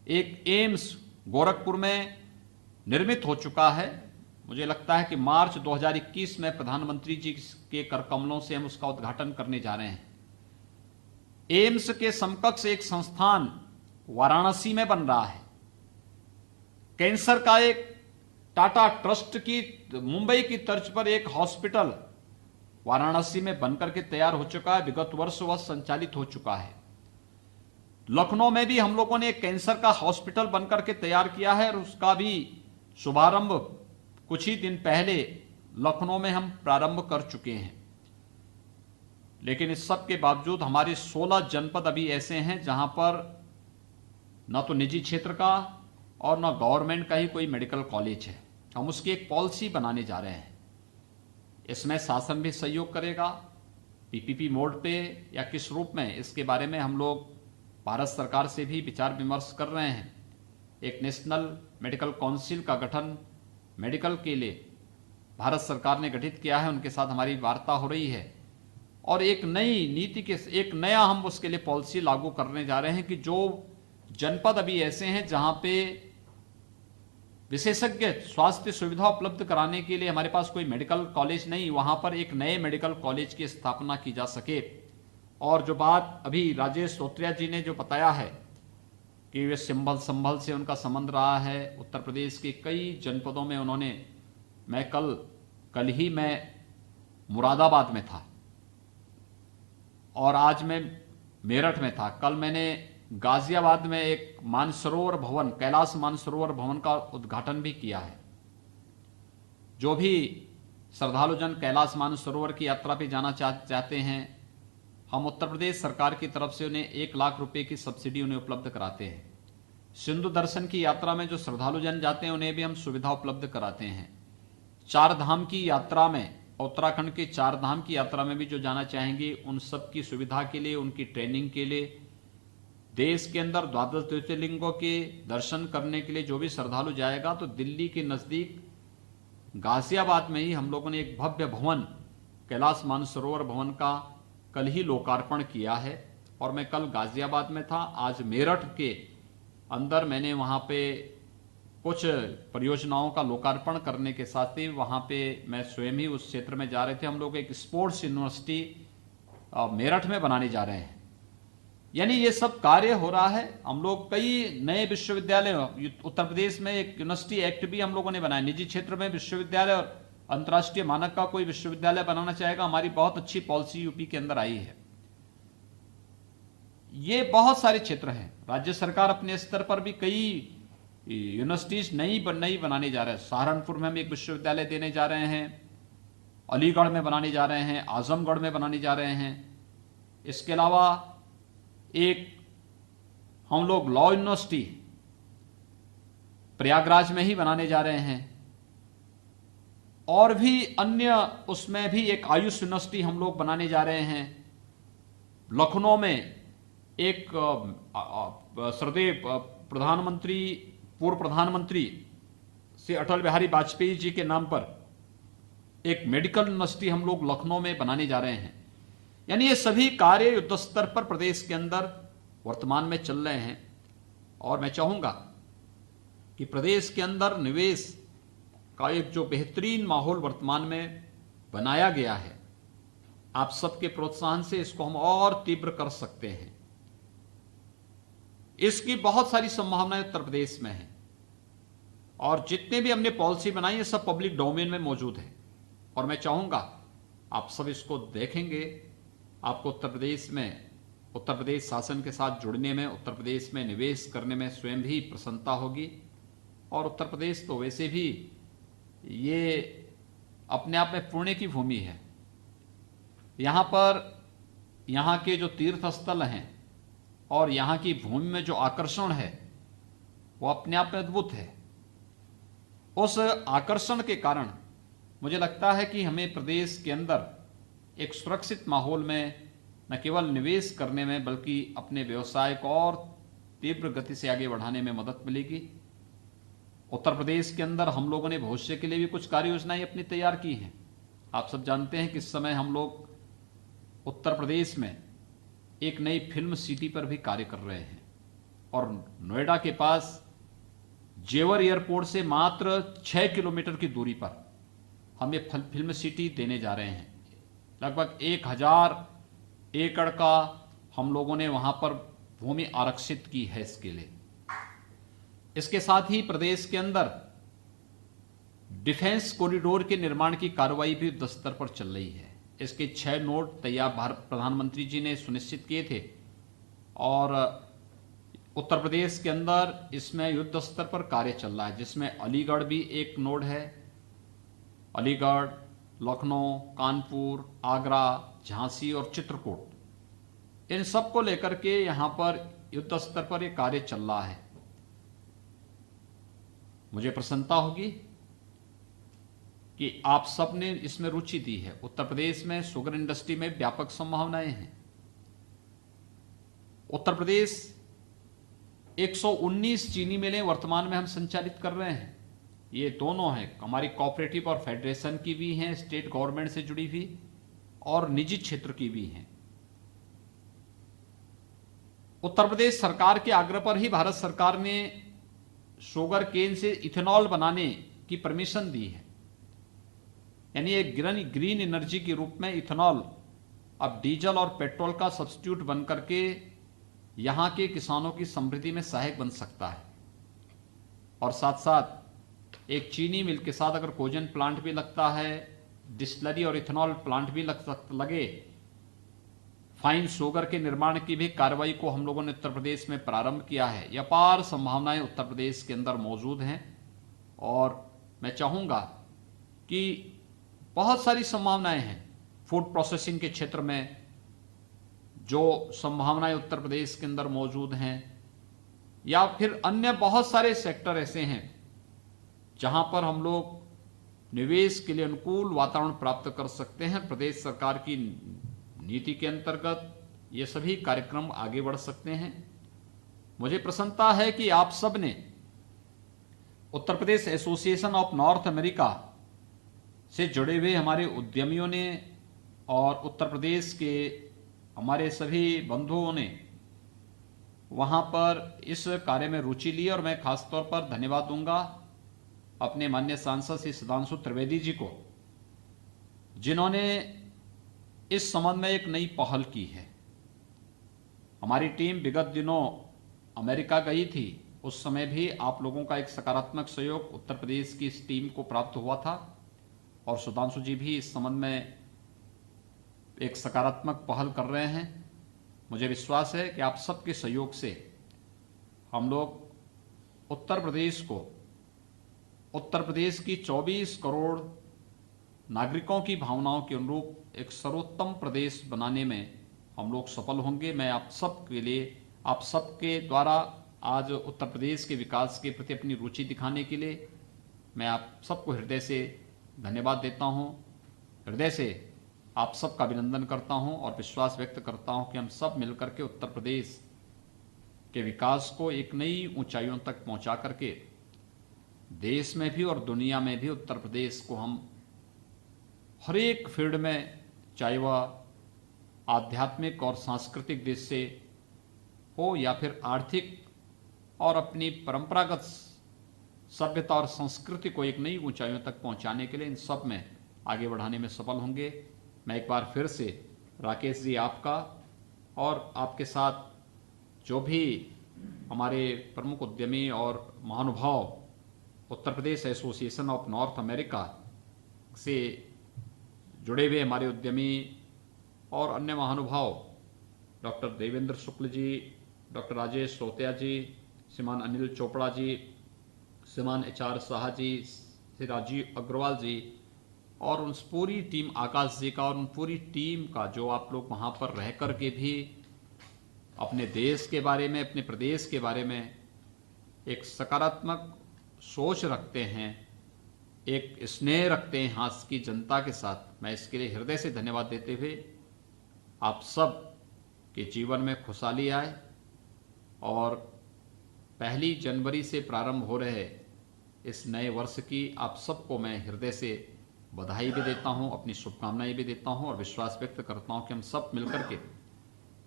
एक एम्स गोरखपुर में निर्मित हो चुका है। मुझे लगता है कि मार्च 2021 में प्रधानमंत्री जी के कर कमलों से हम उसका उद्घाटन करने जा रहे हैं। एम्स के समकक्ष एक संस्थान वाराणसी में बन रहा है। कैंसर का एक टाटा ट्रस्ट की मुंबई की तर्ज पर एक हॉस्पिटल वाराणसी में बनकर के तैयार हो चुका है। विगत वर्ष वह संचालित हो चुका है। लखनऊ में भी हम लोगों ने एक कैंसर का हॉस्पिटल बनकर के तैयार किया है और उसका भी शुभारंभ कुछ ही दिन पहले लखनऊ में हम प्रारंभ कर चुके हैं। लेकिन इस सब के बावजूद हमारे 16 जनपद अभी ऐसे हैं जहां पर न तो निजी क्षेत्र का और न गवर्नमेंट का ही कोई मेडिकल कॉलेज है। हम उसकी एक पॉलिसी बनाने जा रहे हैं। इसमें शासन भी सहयोग करेगा, पीपीपी मोड पे या किस रूप में, इसके बारे में हम लोग भारत सरकार से भी विचार विमर्श कर रहे हैं। एक नेशनल मेडिकल काउंसिल का गठन मेडिकल के लिए भारत सरकार ने गठित किया है, उनके साथ हमारी वार्ता हो रही है और एक नई नीति के एक नया हम उसके लिए पॉलिसी लागू करने जा रहे हैं कि जो जनपद अभी ऐसे हैं जहां पे विशेषज्ञ स्वास्थ्य सुविधा उपलब्ध कराने के लिए हमारे पास कोई मेडिकल कॉलेज नहीं, वहां पर एक नए मेडिकल कॉलेज की स्थापना की जा सके। और जो बात अभी राजेश सोत्रिया जी ने जो बताया है कि वे संभल से उनका संबंध रहा है, उत्तर प्रदेश के कई जनपदों में उन्होंने, मैं कल ही मैं मुरादाबाद में था और आज मैं मेरठ में था। कल मैंने गाजियाबाद में एक मानसरोवर भवन, कैलाश मानसरोवर भवन का उद्घाटन भी किया है। जो भी श्रद्धालुजन कैलाश मानसरोवर की यात्रा पे जाना चाहते हैं, हम उत्तर प्रदेश सरकार की तरफ से उन्हें 1 लाख रुपए की सब्सिडी उन्हें उपलब्ध कराते हैं। सिंधु दर्शन की यात्रा में जो श्रद्धालुजन जाते हैं उन्हें भी हम सुविधा उपलब्ध कराते हैं। 4 धाम की यात्रा में, उत्तराखंड के 4 धाम की यात्रा में भी जो जाना चाहेंगे उन सब की सुविधा के लिए, उनकी ट्रेनिंग के लिए, देश के अंदर 12 ज्योतिर्लिंगों के दर्शन करने के लिए जो भी श्रद्धालु जाएगा, तो दिल्ली के नजदीक गाजियाबाद में ही हम लोगों ने एक भव्य भवन कैलाश मानसरोवर भवन का कल ही लोकार्पण किया है। और मैं कल गाजियाबाद में था, आज मेरठ के अंदर मैंने वहां पे कुछ परियोजनाओं का लोकार्पण करने के साथ ही वहां पे मैं स्वयं ही उस क्षेत्र में जा रहे थे। हम लोग एक स्पोर्ट्स यूनिवर्सिटी मेरठ में बनाने जा रहे हैं। यानी ये सब कार्य हो रहा है। हम लोग कई नए विश्वविद्यालय, उत्तर प्रदेश में एक यूनिवर्सिटी एक्ट भी हम लोगों ने बनाया। निजी क्षेत्र में विश्वविद्यालय और अंतर्राष्ट्रीय मानक का कोई विश्वविद्यालय बनाना चाहेगा, हमारी बहुत अच्छी पॉलिसी यूपी के अंदर आई है। ये बहुत सारे क्षेत्र हैं। राज्य सरकार अपने स्तर पर भी कई यूनिवर्सिटीज नई बनाने जा रहे हैं। सहारनपुर में हम एक विश्वविद्यालय देने जा रहे हैं, अलीगढ़ में बनाने जा रहे हैं, आजमगढ़ में बनाने जा रहे हैं। इसके अलावा एक हम लोग लॉ यूनिवर्सिटी प्रयागराज में ही बनाने जा रहे हैं और भी अन्य, उसमें भी एक आयुष यूनिवर्सिटी हम लोग बनाने जा रहे हैं। लखनऊ में एक श्रद्धेय प्रधानमंत्री, पूर्व प्रधानमंत्री से अटल बिहारी वाजपेयी जी के नाम पर एक मेडिकल यूनिवर्सिटी हम लोग लखनऊ में बनाने जा रहे हैं। यानी ये सभी कार्य युद्ध स्तर पर प्रदेश के अंदर वर्तमान में चल रहे हैं। और मैं चाहूंगा कि प्रदेश के अंदर निवेश का एक जो बेहतरीन माहौल वर्तमान में बनाया गया है, आप सबके प्रोत्साहन से इसको हम और तीव्र कर सकते हैं। इसकी बहुत सारी संभावनाएं उत्तर प्रदेश में हैं और जितने भी हमने पॉलिसी बनाई है सब पब्लिक डोमेन में मौजूद है। और मैं चाहूंगा आप सब इसको देखेंगे, आपको उत्तर प्रदेश में, उत्तर प्रदेश शासन के साथ जुड़ने में, उत्तर प्रदेश में निवेश करने में स्वयं भी प्रसन्नता होगी। और उत्तर प्रदेश तो वैसे भी ये अपने आप में पुण्य की भूमि है। यहाँ पर यहाँ के जो तीर्थ स्थल हैं और यहाँ की भूमि में जो आकर्षण है वो अपने आप में अद्भुत है। उस आकर्षण के कारण मुझे लगता है कि हमें प्रदेश के अंदर एक सुरक्षित माहौल में न केवल निवेश करने में बल्कि अपने व्यवसाय को और तीव्र गति से आगे बढ़ाने में मदद मिलेगी। उत्तर प्रदेश के अंदर हम लोगों ने भविष्य के लिए भी कुछ कार्य योजनाएं अपनी तैयार की हैं। आप सब जानते हैं कि इस समय हम लोग उत्तर प्रदेश में एक नई फिल्म सिटी पर भी कार्य कर रहे हैं और नोएडा के पास जेवर एयरपोर्ट से मात्र 6 किलोमीटर की दूरी पर हम ये फिल्म सिटी देने जा रहे हैं। लगभग 1000 एकड़ का हम लोगों ने वहां पर भूमि आरक्षित की है इसके लिए। इसके साथ ही प्रदेश के अंदर डिफेंस कॉरिडोर के निर्माण की कार्रवाई भी युद्ध स्तर पर चल रही है। इसके 6 नोड तैयार प्रधानमंत्री जी ने सुनिश्चित किए थे और उत्तर प्रदेश के अंदर इसमें युद्ध स्तर पर कार्य चल रहा है, जिसमें अलीगढ़ भी एक नोड है। अलीगढ़, लखनऊ, कानपुर, आगरा, झांसी और चित्रकूट, इन सब को लेकर के यहां पर युद्ध स्तर पर यह कार्य चल रहा है। मुझे प्रसन्नता होगी कि आप सब ने इसमें रुचि दी है। उत्तर प्रदेश में शुगर इंडस्ट्री में व्यापक संभावनाएं हैं। उत्तर प्रदेश 119 चीनी मिलें वर्तमान में हम संचालित कर रहे हैं। ये दोनों हैं, हमारी कोऑपरेटिव और फेडरेशन की भी हैं, स्टेट गवर्नमेंट से जुड़ी हुई और निजी क्षेत्र की भी हैं। उत्तर प्रदेश सरकार के आग्रह पर ही भारत सरकार ने शुगर केन से इथेनॉल बनाने की परमिशन दी है। यानी एक ग्रीन एनर्जी के रूप में इथेनॉल अब डीजल और पेट्रोल का सब्स्टिट्यूट बन करके यहां के किसानों की समृद्धि में सहायक बन सकता है। और साथ साथ एक चीनी मिल के साथ अगर कोजन प्लांट भी लगता है, डिस्टिलरी और इथेनॉल प्लांट भी लगे, फाइन शुगर के निर्माण की भी कार्रवाई को हम लोगों ने उत्तर प्रदेश में प्रारंभ किया है। ये अपार संभावनाएं उत्तर प्रदेश के अंदर मौजूद हैं और मैं चाहूंगा कि बहुत सारी संभावनाएं हैं फूड प्रोसेसिंग के क्षेत्र में, जो संभावनाएं उत्तर प्रदेश के अंदर मौजूद हैं, या फिर अन्य बहुत सारे सेक्टर ऐसे हैं जहां पर हम लोग निवेश के लिए अनुकूल वातावरण प्राप्त कर सकते हैं। प्रदेश सरकार की नीति के अंतर्गत ये सभी कार्यक्रम आगे बढ़ सकते हैं। मुझे प्रसन्नता है कि आप सब ने Uttar Pradesh association of north America से जुड़े हुए हमारे उद्यमियों ने और उत्तर प्रदेश के हमारे सभी बंधुओं ने वहां पर इस कार्य में रुचि ली और मैं खासतौर पर धन्यवाद दूंगा अपने माननीय सांसद श्री सुधांशु त्रिवेदी जी को, जिन्होंने इस संबंध में एक नई पहल की है। हमारी टीम विगत दिनों अमेरिका गई थी, उस समय भी आप लोगों का एक सकारात्मक सहयोग उत्तर प्रदेश की इस टीम को प्राप्त हुआ था और सुधांशु जी भी इस संबंध में एक सकारात्मक पहल कर रहे हैं। मुझे विश्वास है कि आप सबके सहयोग से हम लोग उत्तर प्रदेश को, उत्तर प्रदेश की 24 करोड़ नागरिकों की भावनाओं के अनुरूप एक सर्वोत्तम प्रदेश बनाने में हम लोग सफल होंगे। मैं आप सब के लिए, आप सबके द्वारा आज उत्तर प्रदेश के विकास के प्रति अपनी रुचि दिखाने के लिए मैं आप सबको हृदय से धन्यवाद देता हूं। हृदय से आप सबका अभिनंदन करता हूं और विश्वास व्यक्त करता हूं कि हम सब मिलकर के उत्तर प्रदेश के विकास को एक नई ऊंचाइयों तक पहुंचा करके देश में भी और दुनिया में भी उत्तर प्रदेश को हम हर एक फील्ड में, चाहे वह आध्यात्मिक और सांस्कृतिक दृष्टि से हो या फिर आर्थिक और अपनी परंपरागत सभ्यता और संस्कृति को एक नई ऊंचाइयों तक पहुंचाने के लिए इन सब में आगे बढ़ाने में सफल होंगे। मैं एक बार फिर से राकेश जी आपका और आपके साथ जो भी हमारे प्रमुख उद्यमी और महानुभाव Uttar Pradesh association of north America से जुड़े हुए हमारे उद्यमी और अन्य महानुभाव, डॉक्टर देवेंद्र शुक्ल जी, डॉक्टर राजेश रोतिया जी, श्रीमान अनिल चोपड़ा जी, श्रीमान HR शाह जी, श्री राजीव अग्रवाल जी और उन पूरी टीम, आकाश जी का और उन पूरी टीम का, जो आप लोग वहाँ पर रह कर के भी अपने देश के बारे में, अपने प्रदेश के बारे में एक सकारात्मक सोच रखते हैं, एक स्नेह रखते हैं यहाँ की जनता के साथ। मैं इसके लिए हृदय से धन्यवाद देते हुए आप सब के जीवन में खुशहाली आए और 1 जनवरी से प्रारंभ हो रहे इस नए वर्ष की आप सबको मैं हृदय से बधाई भी देता हूं, अपनी शुभकामनाएं भी देता हूं और विश्वास व्यक्त करता हूं कि हम सब मिलकर के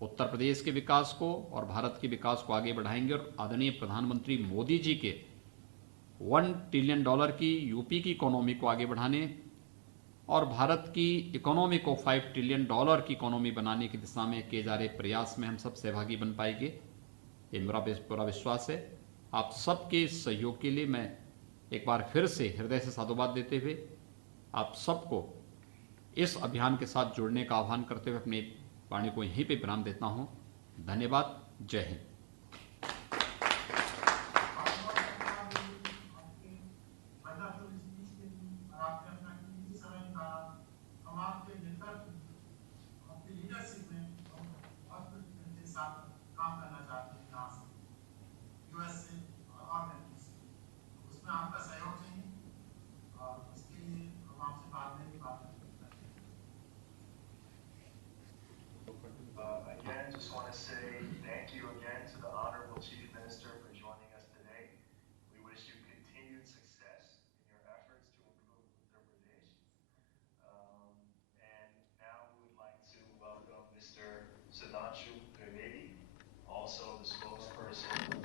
उत्तर प्रदेश के विकास को और भारत के विकास को आगे बढ़ाएंगे और आदरणीय प्रधानमंत्री मोदी जी के $1 ट्रिलियन की यूपी की इकोनॉमी को आगे बढ़ाने और भारत की इकोनॉमी को $5 ट्रिलियन की इकोनॉमी बनाने की दिशा में किए जा रहे प्रयास में हम सब सहभागी बन पाएंगे, ये मेरा पूरा विश्वास है। आप सबके सहयोग के लिए मैं एक बार फिर से हृदय से साधुवाद देते हुए आप सबको इस अभियान के साथ जुड़ने का आह्वान करते हुए अपनी वाणी को यहीं पे विराम देता हूं। धन्यवाद। जय Hind. Again, just want to say thank you again to the Honorable Chief Minister for joining us today. We wish you continued success in your efforts to improve Uttar Pradesh. And now we would like to welcome Mr. Sudhanshu Trivedi, also the spokesperson